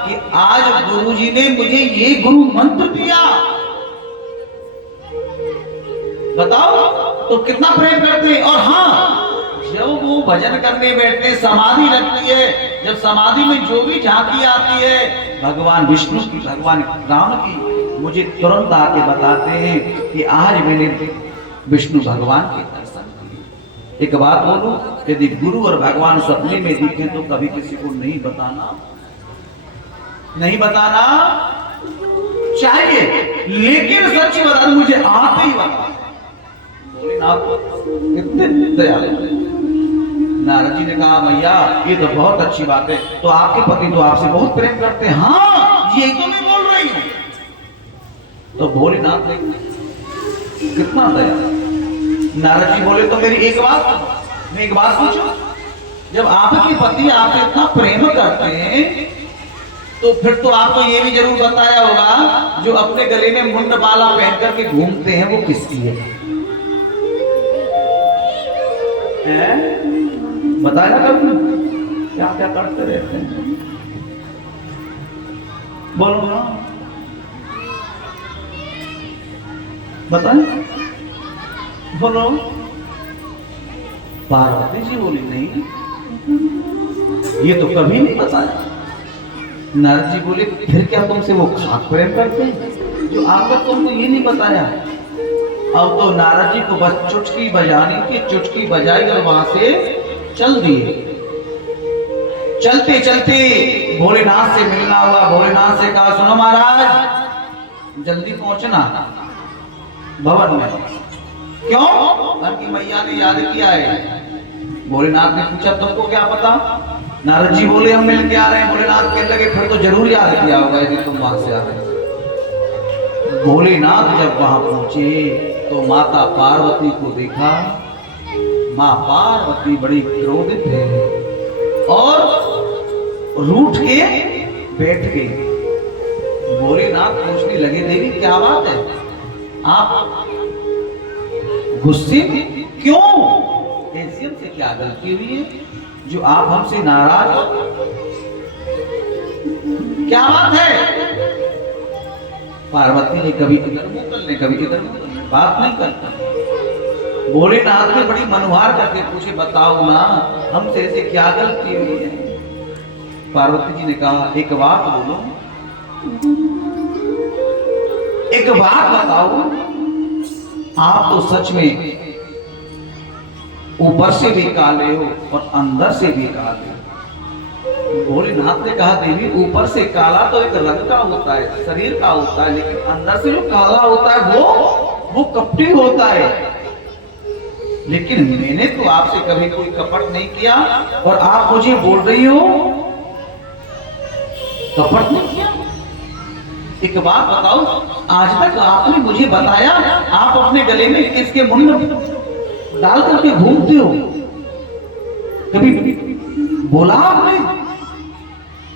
कि आज गुरुजी ने मुझे ये गुरु मंत्र दिया। बताओ तो कितना प्रेम करते हैं। और हाँ, जब वो भजन करने बैठते, समाधि लगती है, जब समाधि में जो भी झांकी आती है भगवान विष्णु की, भगवान राम की, मुझे तुरंत आके बताते हैं कि आज मैंने विष्णु भगवान के दर्शन किए। एक बात बोलूं, यदि गुरु और भगवान सपने में दिखे तो कभी किसी को नहीं बताना, नहीं बताना चाहिए। लेकिन सच बता दूं, मुझे आते ही बता, कितने दयालु। नारद जी ने कहा भैया ये तो बहुत अच्छी बात है, तो आपके पति तो आपसे बहुत प्रेम करते हैं। हाँ यही तो मैं बोल रही हूँ। तो भोलेनाथ ने कितना दया। नारद जी बोले तो मेरी एक बात, मैं एक बात पूछूं, जब आपके पति आपसे इतना प्रेम करते हैं तो फिर तो आपको ये भी जरूर बताया होगा जो अपने गले में मुंड माला पहन करके घूमते हैं वो किसकी है? बताया कभी क्या क्या करते रहते हैं? बोलो ना, बताए, बोलो। पार्वती जी बोली नहीं, ये तो कभी नहीं बताया। नारद जी बोले फिर क्या तुमसे वो खाक प्रेम करते हैं जो आपका तुमको ये नहीं बताया? अब तो नारद जी को बस चुटकी बजानी थी, चुटकी बजाई और वहां से चल दिए। चलते चलते भोलेनाथ से मिलना हुआ। भोलेनाथ से कहा सुनो महाराज जल्दी पहुंचना भवन में। क्यों? उनकी मैया ने याद किया है। भोलेनाथ ने पूछा तुमको क्या पता? नारद जी बोले हम मिल के आ रहे हैं। भोलेनाथ कहने लगे फिर तो जरूर याद किया होगा यदि तुम वहां से आ रहे हो। भोलेनाथ जब वहां पहुंचे तो माता पार्वती को देखा। माँ पार्वती बड़ी क्रोधित है और रूठ के बैठ गई। भोलेनाथ पूछने लगे देवी क्या बात है, आप गुस्से क्यों? ऐसी हमसे क्या गलती हुई है जो आप हमसे नाराज हो? क्या बात है? पार्वती ने कभी इधर मुंह कर ले, कभी इधर मुंह कर ले, बात नहीं करता। भोलेनाथ ने बड़ी मनोहार करके पूछे बताओ ना हमसे ऐसे क्या गलती हुई है? पार्वती जी ने कहा एक बात बोलो, एक बात बताओ, आप तो सच में ऊपर से भी काले हो और अंदर से भी काले हो। भोलेनाथ ने कहा देवी ऊपर से काला तो एक रंग का होता है, शरीर का होता है, लेकिन अंदर से जो काला होता है वो कपटी होता है। लेकिन मैंने तो आपसे कभी कोई कपट नहीं किया और आप मुझे बोल रही हो कपट नहीं किया। एक बात बताओ, आज तक आपने मुझे बताया आप अपने गले में किसके मुंड डाल करके घूमते हो? कभी बोला आपने?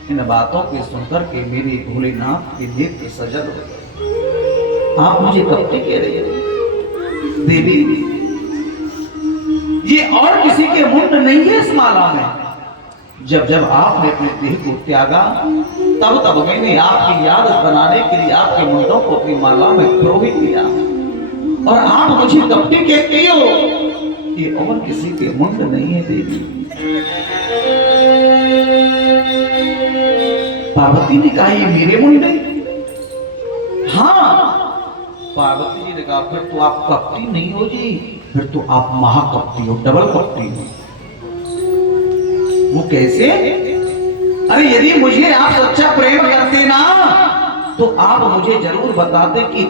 इन बातों को सुनकर के मेरे भोलेनाथ के नेत्र सजल हो गए। आप मुझे कपटी कह रही हो देवी, ये और किसी के मुंड नहीं है इस माला में। जब जब आपने अपने देह को त्यागा तब तब मैंने आपकी याद बनाने के लिए आपके मुंडों को अपनी माला में प्रोहित किया और आप मुझे कपटी कहती हो। ये और किसी के मुंड नहीं है देवी। पार्वती ने कहा ये मेरे मुंड है? हाँ। पार्वती जी ने कहा फिर तो आप कपटी नहीं हो जी, फिर तो आप महाकपटी हो, डबल कपटी हो। वो कैसे? अरे यदि मुझे आप सच्चा प्रेम करते ना तो आप मुझे जरूर बताते कि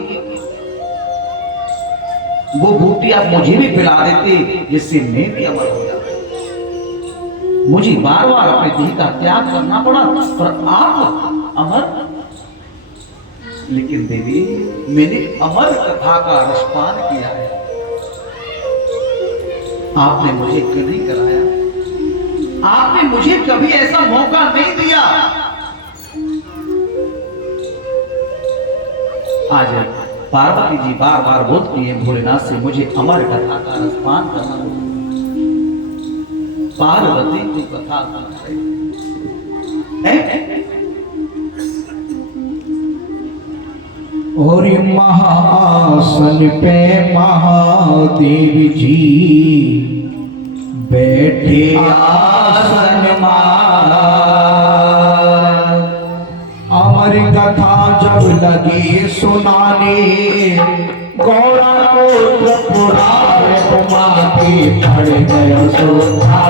वो बूटी आप मुझे भी पिला देते जिससे मैं भी अमर हो जाता। मुझे बार बार अपने देह का त्याग करना पड़ा पर आप अमर लेकिन देवी मैंने अमर कथा का रसपान किया है, आपने मुझे क्यों नहीं कराया? आपने मुझे कभी ऐसा मौका नहीं दिया। आज पार्वती जी बार बार बोलती है भोलेनाथ से मुझे अमर कथा का रसपान करना हो। पार्वती की कथा और महाआसन पे महादेव जी बैठे आसन मार। अमर कथा जब लगी सुनाने गौरा को पुराण उमा के पड़ गया सोता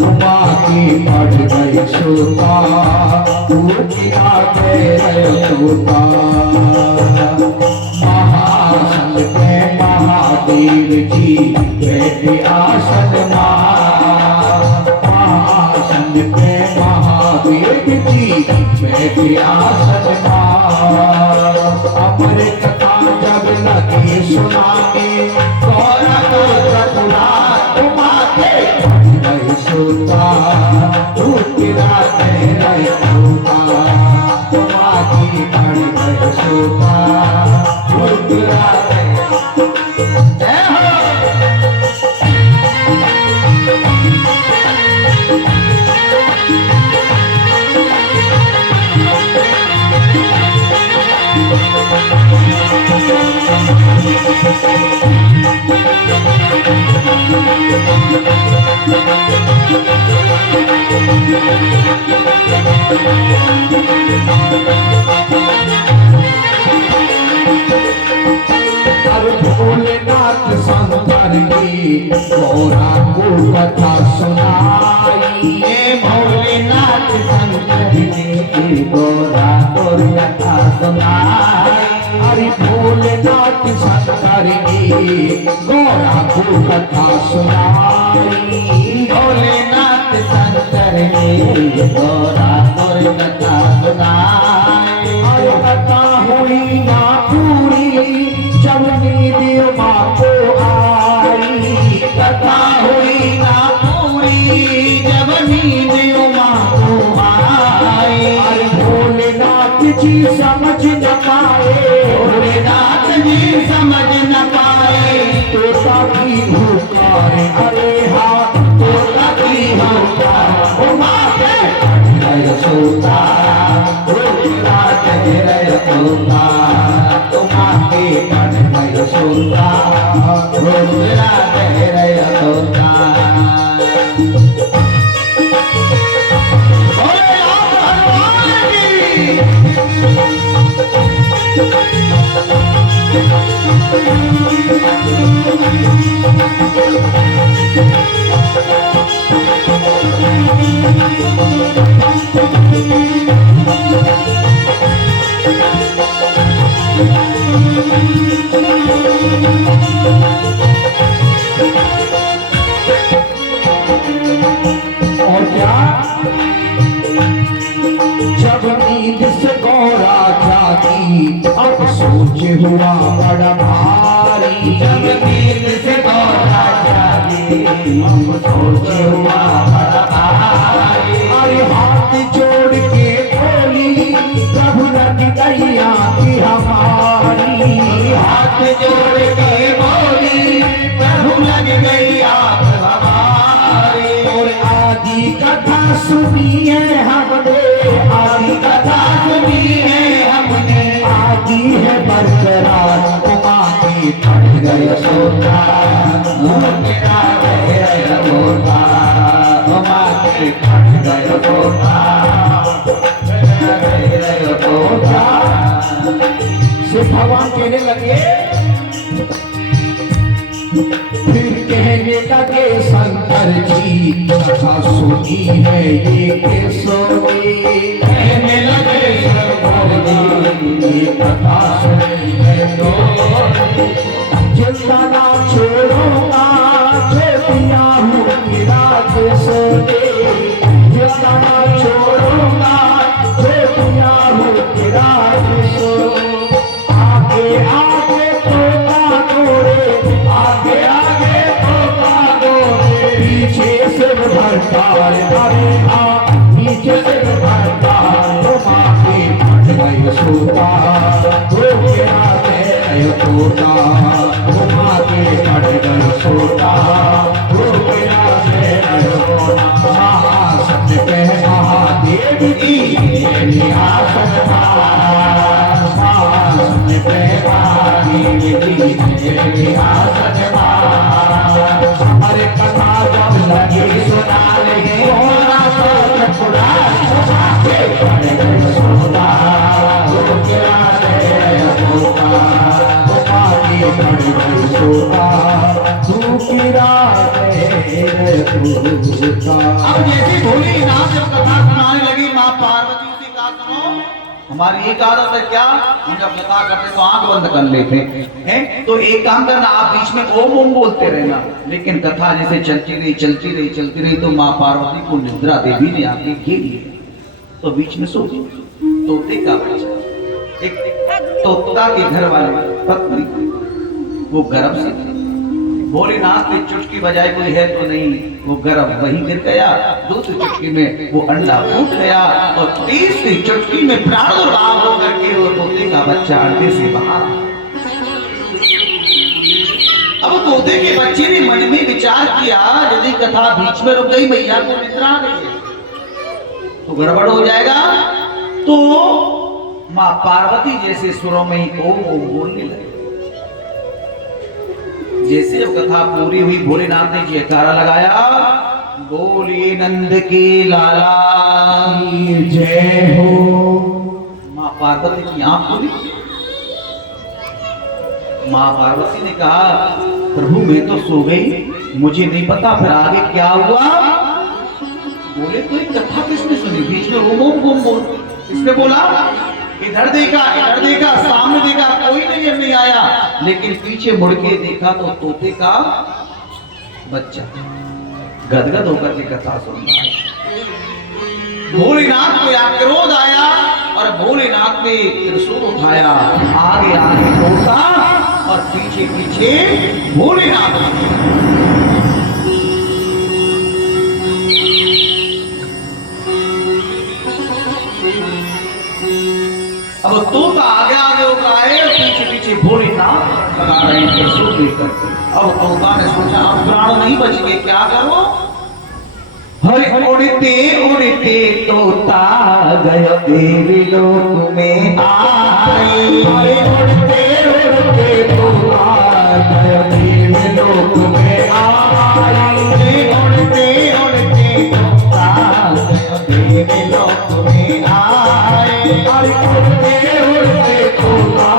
उमा की पड़ गई सोता सोता। महासन पे महादेव जी बैठे आसन महासन पे महादेव जी बैठे आसन अमर कथा जब लगे सुनाने गौरा को त्रिपुरा उमा के नहीं सोता तेरा नहीं सोता उमा की पड़ गई सोता तेरा भोलेनाथ शंकर की गौरा को कथा सुनाई। भोलेनाथ शंकर की गौरा को कथा सुनाई। अरे भोलेनाथ शंकर की गौरा को कथा सुनाई। भोलेनाथ शंकर की गौरा को कथा सुनाई। अरे कथा हुई ना पूरी जब नींद माँ को आई। कथा हुई ना पूरी जब नींद माँ को आई। भोलेनाथ जी समझ न पाए भोलेनाथ जी समझ न पाए तोता की हुकार। अरे हाँ तोता की हुकार उमा के गए सोता रोता गए तोता उमा के पड़ गए सोता रोता गए तोता। और क्या जब नींद से गौरा जागी अब सोच हुआ बड़ा भारी। जब नींद से गौरा जागी अब सोच हुआ बड़ा भारी। अरे हाथ जोड़ के बोली प्रभु रख गैया की हमारी। हाथ जोड़ के बोली प्रभु लग गई आग हमारी। और आदि कथा सुनी है हमने आदि कथा सुनी है हमने। आदि है बरकरार उमा की पड़ गए सोता तेरा गए सोता उमा की पड़ गए सोता गए सोता। शिव भगवान कहने लगे फिर कहने लगे शंकर जी कथा सुनी है ये किसने। कहने लगे शंकर जी ये कथा सुनी है तो जिंदा ना छोड़ूंगा जो दिया हूँ मेरा किसने। जिंदा ना छोड़ूंगा सोता उमा के कट गए सोता रुकिया से रोना महासत के महादेव की निहासन महासत के महादेव की निहासन हमारे कथा जब लगी सुनाने होना तो पुरा पड़ गए सोता रुकिया अब जैसी भोलेनाथ जब कथा सुनाने लगी माँ पार्वती से कहा सुनो, हमारी एक आदत है क्या, हम जब कथा करते तो आंख बंद कर लेते हैं, तो एक काम करना आप बीच में ओम ओम बोलते रहना, लेकिन कथा जैसे चलती रही तो माँ पार्वती को निद्रा देवी ने आके घेर लिया, तो बीच में सो गई। तोते का बच्चा, एक तोता के घर वाले पत्नी, वो गर्भ से थी। भोलेनाथ ने चुटकी बजाई, कोई है तो नहीं, वो गर्भ वही गिर गया। दूसरी चुटकी में वो अंडा फूट गया और तीसरी चुटकी में प्रादुर्भाव होकर के वो तोते का बच्चा अंडे से बाहर आया। अब तोते के बच्चे ने मन में विचार किया, यदि कथा बीच में रुक गई, मैया को निद्रा आ गई तो गड़बड़ हो जाएगा। तो माँ पार्वती जैसे सुरों में ही ओम ओम बोलने लगे। जैसे जब कथा पूरी हुई, भोलेनाथ ने जयकारा लगाया, बोलिए नंद के लाला की जय हो। माँ पार्वती की आंख खुली। माँ पार्वती ने कहा, प्रभु मैं तो सो गई, मुझे नहीं पता फिर आगे क्या हुआ। बोले तो एक कथा किसने सुनी, बीच में ओम ओम बोम बोल किसने बोला, इधर देखा सामने देखा, कोई नजर नहीं आया, लेकिन पीछे मुड़ के देखा तो तोते का बच्चा गदगद होकर के कथा सुन रहा है। भोलेनाथ को या क्रोध आया और भोलेनाथ ने त्रिशूल उठाया, आगे आगे तोता और पीछे पीछे भोलेनाथ। अब तोता आगे आगे होकर आए, पीछे पीछे भोलेनाथ लगा रहे हैं त्रिशूल लेकर। अब तोता ने सोचा अब प्राण नहीं बच गए, क्या करो। हरे उड़ते तोता गयो देवी लोक में आए। हरे उड़ते तोता गयो देवी लोक में आए। उड़ते तोता गयो देवी लोक में आए। उड़ते तोता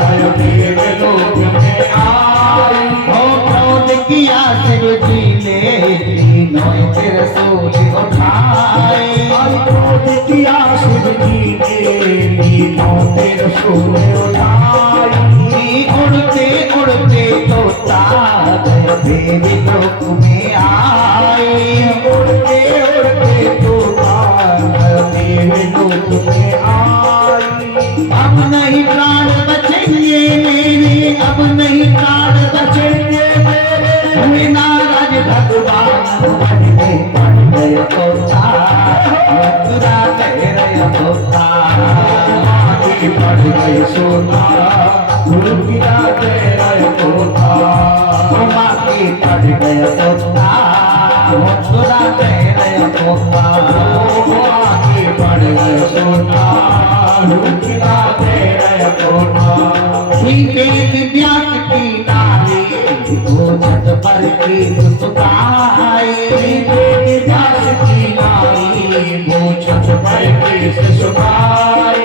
गयो देवी लोक में आए। हो क्रोध किया शिव जी ने, तीनों त्रिशूल उठाए। क्रोध किया शिव जी ने, तीनों त्रिशूल उठाए। उड़ते तोता गयो देवी लोक में आए। उड़ते तोता गयो देवी लोक में आए। अब नहीं प्राण बचेंगे मेरे, अब नहीं प्राण बचेंगे मेरे, हुए नाराज भगवान मन में पड़ गए तोता, मथुरा कह रहे तोता, आगे पड़ गए सोना, रुकिया कह रहे तोता, आगे पड़ गए तोता, मथुरा कह रहे तोता, आगे पड़ गए सोना, रुकिया कह रहे तोता। व्यास की नारी वो छत पर की सुताए। व्यास की नारी वो छत पर की सुताए।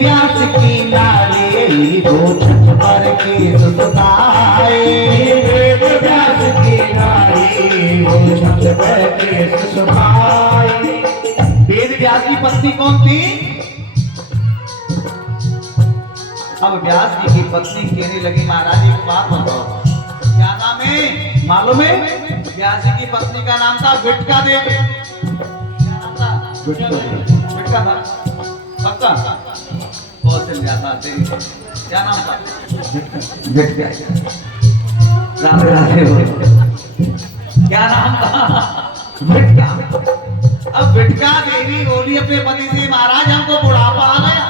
व्यास की नारी वो छत पर की सुताए। व्यास की नारी वो छत पर की सुताए। वेद व्यास की पत्नी कौन थी? अब व्यास जी की पत्नी कहने लगी, महाराज एक बात बताओ, क्या नाम है मालूम है? व्यास जी की पत्नी का नाम था बिटका देवी। क्या नाम था? बिटका था पक्का? कौशल्या था देवी। क्या नाम था? बिटका। राधे राधे। क्या नाम था? बिटका। अब बिटका देवी बोली अपने पति से, महाराज हमको बुढ़ापा आ गया,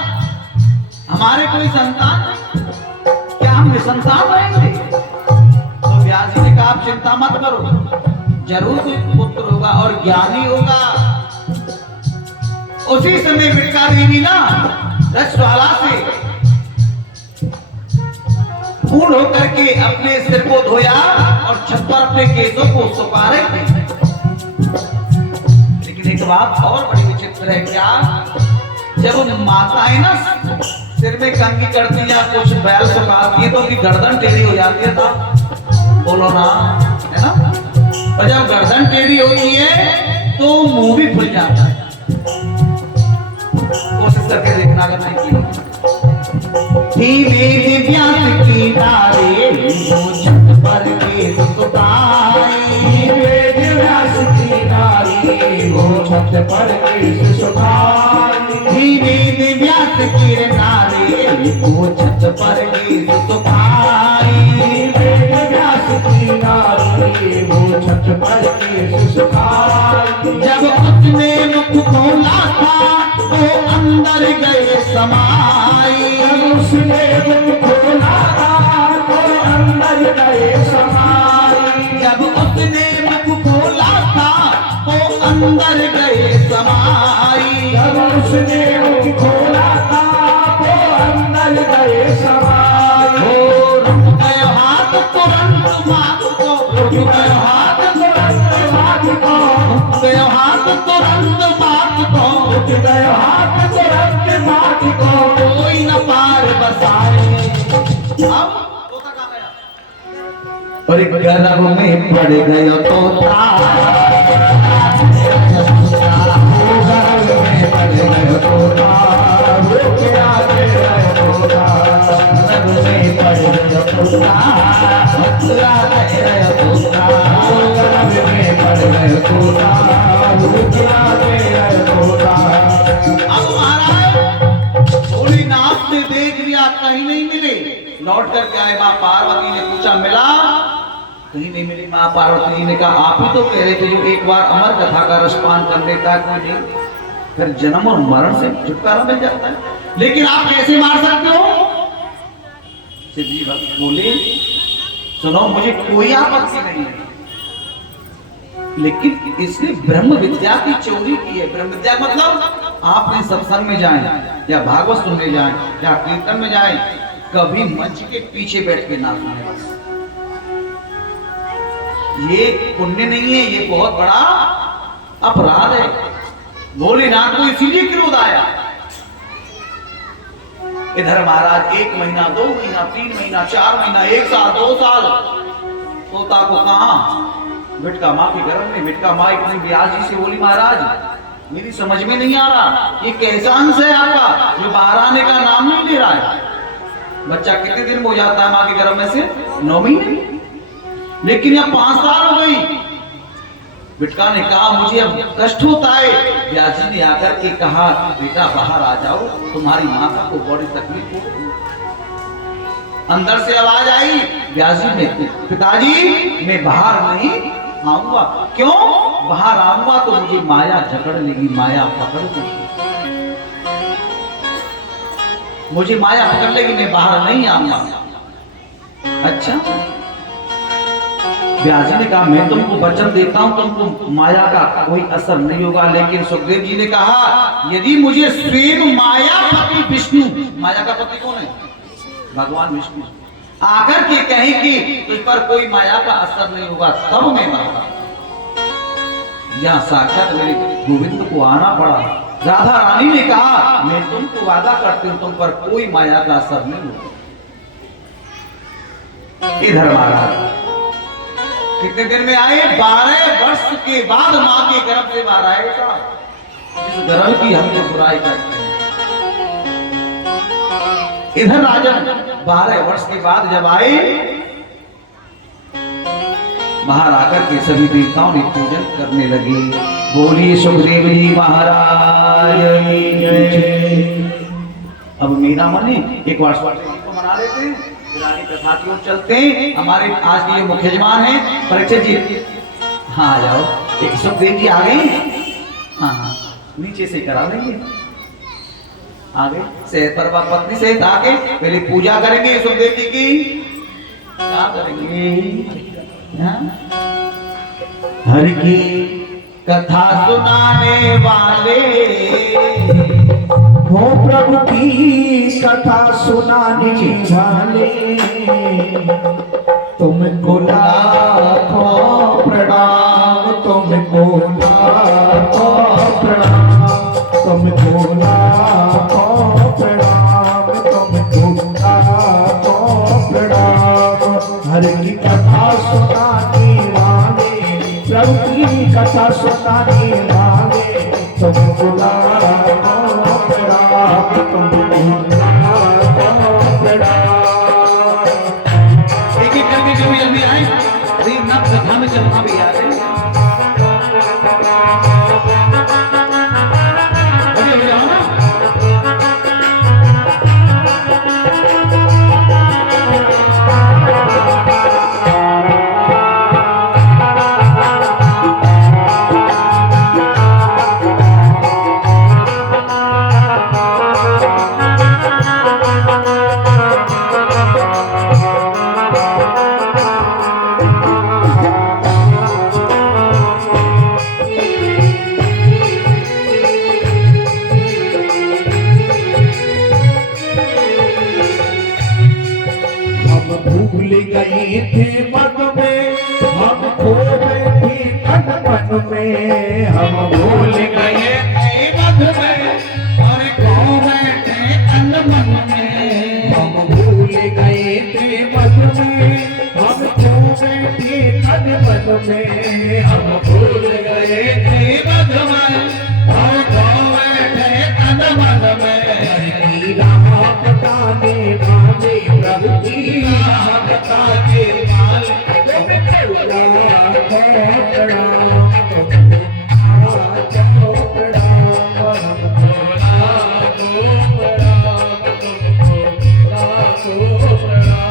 हमारे कोई संतान नहीं, आपके संतान रहेंगे। तो व्यास जी ने कहा आप चिंता मत करो, जरूर कोई पुत्र होगा और ज्ञानी होगा। उसी समय बिटका देवी ना रसवाला से पूर्ण होकर के अपने सिर को धोया और छत पर अपने केसों को सुखा रही थी। लेकिन एक बात और बड़ी विचित्र है, क्या जब माताएं ना सिर में कंघी करती या कुछ बैल सुखाती है तो उनकी गर्दन टेढ़ी हो जाती है। था बोलो ना, है ना। और जब गर्दन टेढ़ी होती है तो मुंह भी खुल जाता है। कोशिश करके देखना अगर नहीं की। धीमे व्यास की नारे वो छत पर के सुताए, व्यास की नारी वो छत पर के सुखाए, धीमे व्यास की नारे वो छत पर के सुताए, व्यास की नारी वो छत पर के सुखाए। जब उसने मुख खोला था वो अंदर गए समाई, उसने मुख खोला था वो अंदर गए समाई, जब उसने मुख खोला था वो अंदर गए समाई, जब उसने मुख खोला था वो अंदर गए समाई। हो रुक गए हाथ तुरंत मात को, रुक गए हाथ तुरंत मात को, रुक गए हाथ तुरंत मात को, उठ गए हाथ तुरंत मात को, कोई न पार बसाए। अब तोता कहाँ गया? और एक गर्भ में पड़ गया तोता, अब महाराज भोलेनाथ ने देख लिया कहीं नहीं मिले, लौट करके आए। माँ पार्वती ने पूछा मिला? कहीं नहीं मिली। माँ पार्वती ने कहा आप ही तो कह रहे थे जो एक बार अमर कथा का रसपान कर लेता है कोई नहीं फिर जन्म और मरण से छुटकारा मिल जाता है, लेकिन आप कैसे मार सकते हो? सिद्धि भक्त बोले सुनो मुझे कोई आपत्ति नहीं है, लेकिन इसने ब्रह्म विद्या की चोरी की है। ब्रह्म विद्या मतलब आपने सत्संग में जाए या भागवत सुनने जाए या कीर्तन में जाए, कभी मंच के पीछे बैठ के ना सुने। ये पुण्य नहीं है, ये बहुत बड़ा अपराध है। भोलेनाथ को इसीलिए क्रोध आया। इधर महाराज 1 महीना 2 महीना 3 महीना 4 महीना 1 साल 2 साल तोता को कहा मिटका माँ के गर्भ में। मिटका माँ इतनी व्यास जी से बोली महाराज मेरी समझ में नहीं आ रहा ये कैसा अंश है आपका जो बाहर आने का नाम नहीं ले रहा है। बच्चा कितने दिन में हो जाता है माँ के गर्भ में से? 9 महीने। लेकिन यह 5 साल हो गई। बिटका ने कहा मुझे अब कष्ट होता है। व्यास जी ने आकर के कहा बेटा बाहर आ जाओ, तुम्हारी माँ को बड़ी तकलीफ हो। अंदर से आवाज आई व्यास जी ने पिताजी मैं बाहर नहीं आऊंगा। क्यों? बाहर आऊंगा तो मुझे माया जकड़ लेगी, माया पकड़ लेगी, मुझे माया पकड़ लेगी, मैं बाहर नहीं आऊंगा। अच्छा व्यास जी ने कहा मैं तुमको वचन देता हूं तुमको माया का कोई असर नहीं होगा। लेकिन सुखदेव जी ने कहा यदि मुझे स्वयं माया पति विष्णु, माया का पति कौन है? भगवान विष्णु, आकर के कहे कि तुझ पर कोई माया का असर नहीं होगा तब मैं मरूंगा। यहाँ साक्षात मेरे गोविंद को आना पड़ा। राधा रानी ने कहा मैं तुमको वादा करती हूँ तुम पर कोई माया का असर नहीं होगा। इधर महाराज कितने दिन में आए? 12 वर्ष के बाद माँ के गर्भ से बाहर आए। इस गर्भ की हमने बुराई करते हैं। इधर राजन 12 वर्ष के बाद जब आए बाहर आकर के सभी देवताओं ने पूजन करने लगे। बोलिए सुखदेव जी महाराज की जय। अब मीरा मनी एक बार स्वाति जी को मना लेते हैं, रानी कथा की ओर चलते हैं। हमारे आज के मुख्य यजमान हैं परीक्षित जी। हाँ आ जाओ। एक सुखदेव जी आ गए। हाँ हाँ नीचे से करा देंगे। आगे से पर पत्नी से आके पहले पूजा करेंगे सुखदेव जी की। क्या करेंगे? हाँ? हर की कथा सुनाने वाले हो प्रभु की कथा सुनाने वाले तुमको लाखों प्रणाम, तुमको लाखों प्रणाम, तुमको लाखों प्रणाम, तुमको लाखों प्रणाम। हर की कथा सुनाने वाले, प्रभु की कथा सुनाने वाले तुमको लाखों प्रणाम, तुमको लाखों प्रणाम। एक एक करके जल्दी जल्दी आए, अरे ना कथा में चलना भी याद है। अरे हो जाओ ना। भूल गए थे मन में, हम खो बैठे तन मन में, हम भूल गए थे मन में और खो बैठे तन मन में, हम भूल गए थे मन में, हम खो बैठे तन मन में, हम भूल गए थे मन में और खो बैठे तन मन में। हरि राम बताने वाले, प्रभु की राह बताने वाले तुमको लाखों प्रणाम, तुमको लाखों प्रणाम, तुमको लाखों प्रणाम, तुमको लाखों प्रणाम।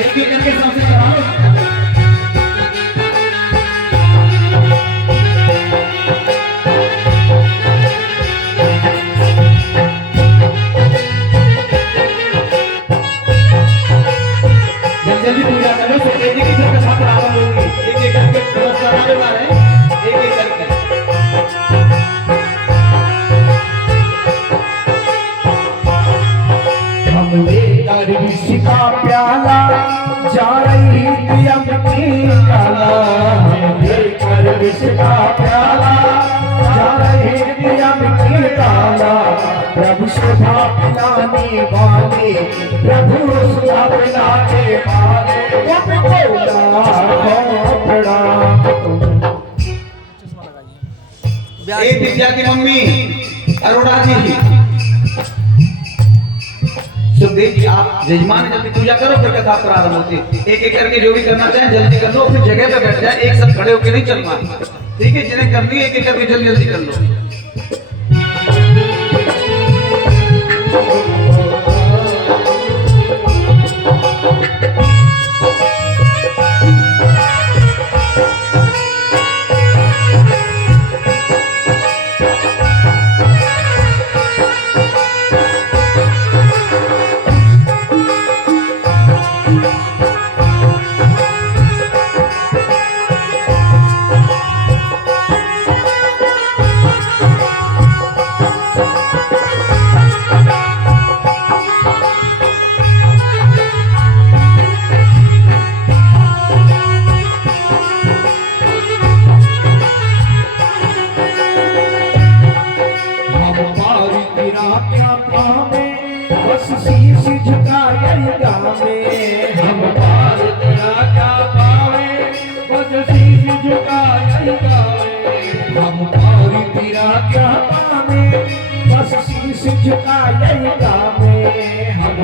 एक एक करके सबसे कराओ। जल्दी पूजा करो, तो एक एक करके सब आराम होगी। एक एक करके सब कराने वाले हैं, एक एक करके। हम लेकर विष का प्याला जा रही थी अपनी काला, हम लेकर विष का प्याला जा रही थी अपनी काला। प्रभु सुधा पिलाने वाले, प्रभु सुधा पिलाने वाले तुमको लाखों प्रणाम, एक विद्या की मम्मी अरोड़ा जी, सुखदेव जी, आप जजमान जल्दी पूजा करो, फिर कथा प्रारंभ होती है। एक एक करके जो भी करना चाहे जल्दी कर लो, फिर जगह पे बैठ जाए, एक साथ खड़े होकर नहीं चलना, ठीक है? जिन्हें करनी है एक एक करके जल्दी जल्दी कर लो। बस शीश झुकाएगा में हम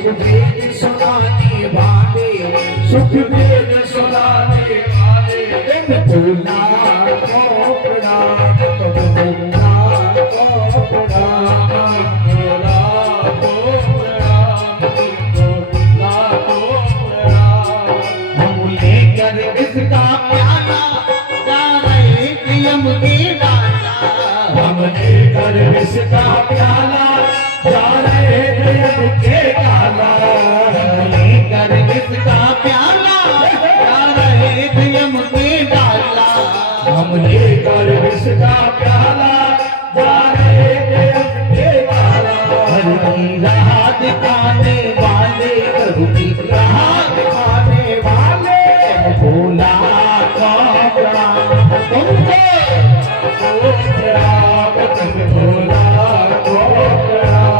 सुख वेद सुनाने वाले सुख वेद सुनाने वाले भोला को प्रणाम भोला को प्रणाम भोला को प्रणाम भोला को प्रणाम हम लेकर इसका प्याला जा रहे यम के डाला हम लेकर इसका प्याला जा रहे यम के डाला हम लेकर इसका प्याला जा रहे यम के डाला हम लेकर इसका प्याला जा रहे यम के डाला हर की राह दिखाने वाले हर की राह दिखाने वाले भोला का प्रणाम तुमको प्रणाम तुम भोला को प्रणाम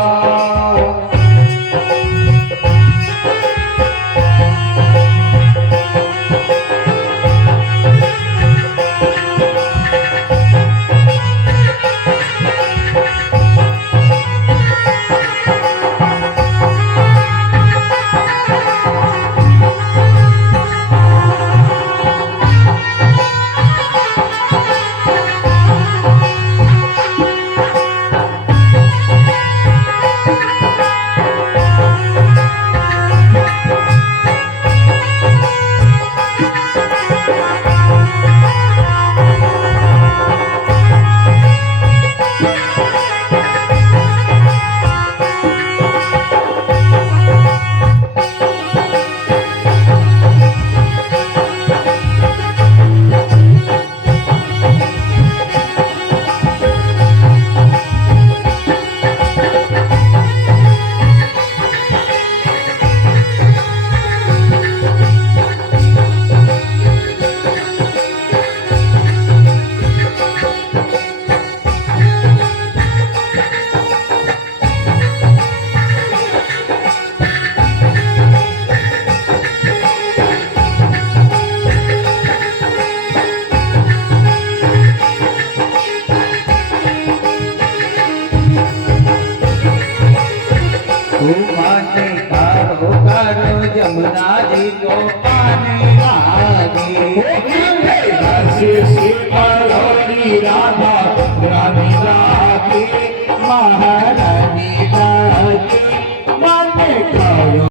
पाने कारो कारो जमुना जी को पाने से राधा रानी राधे महारानी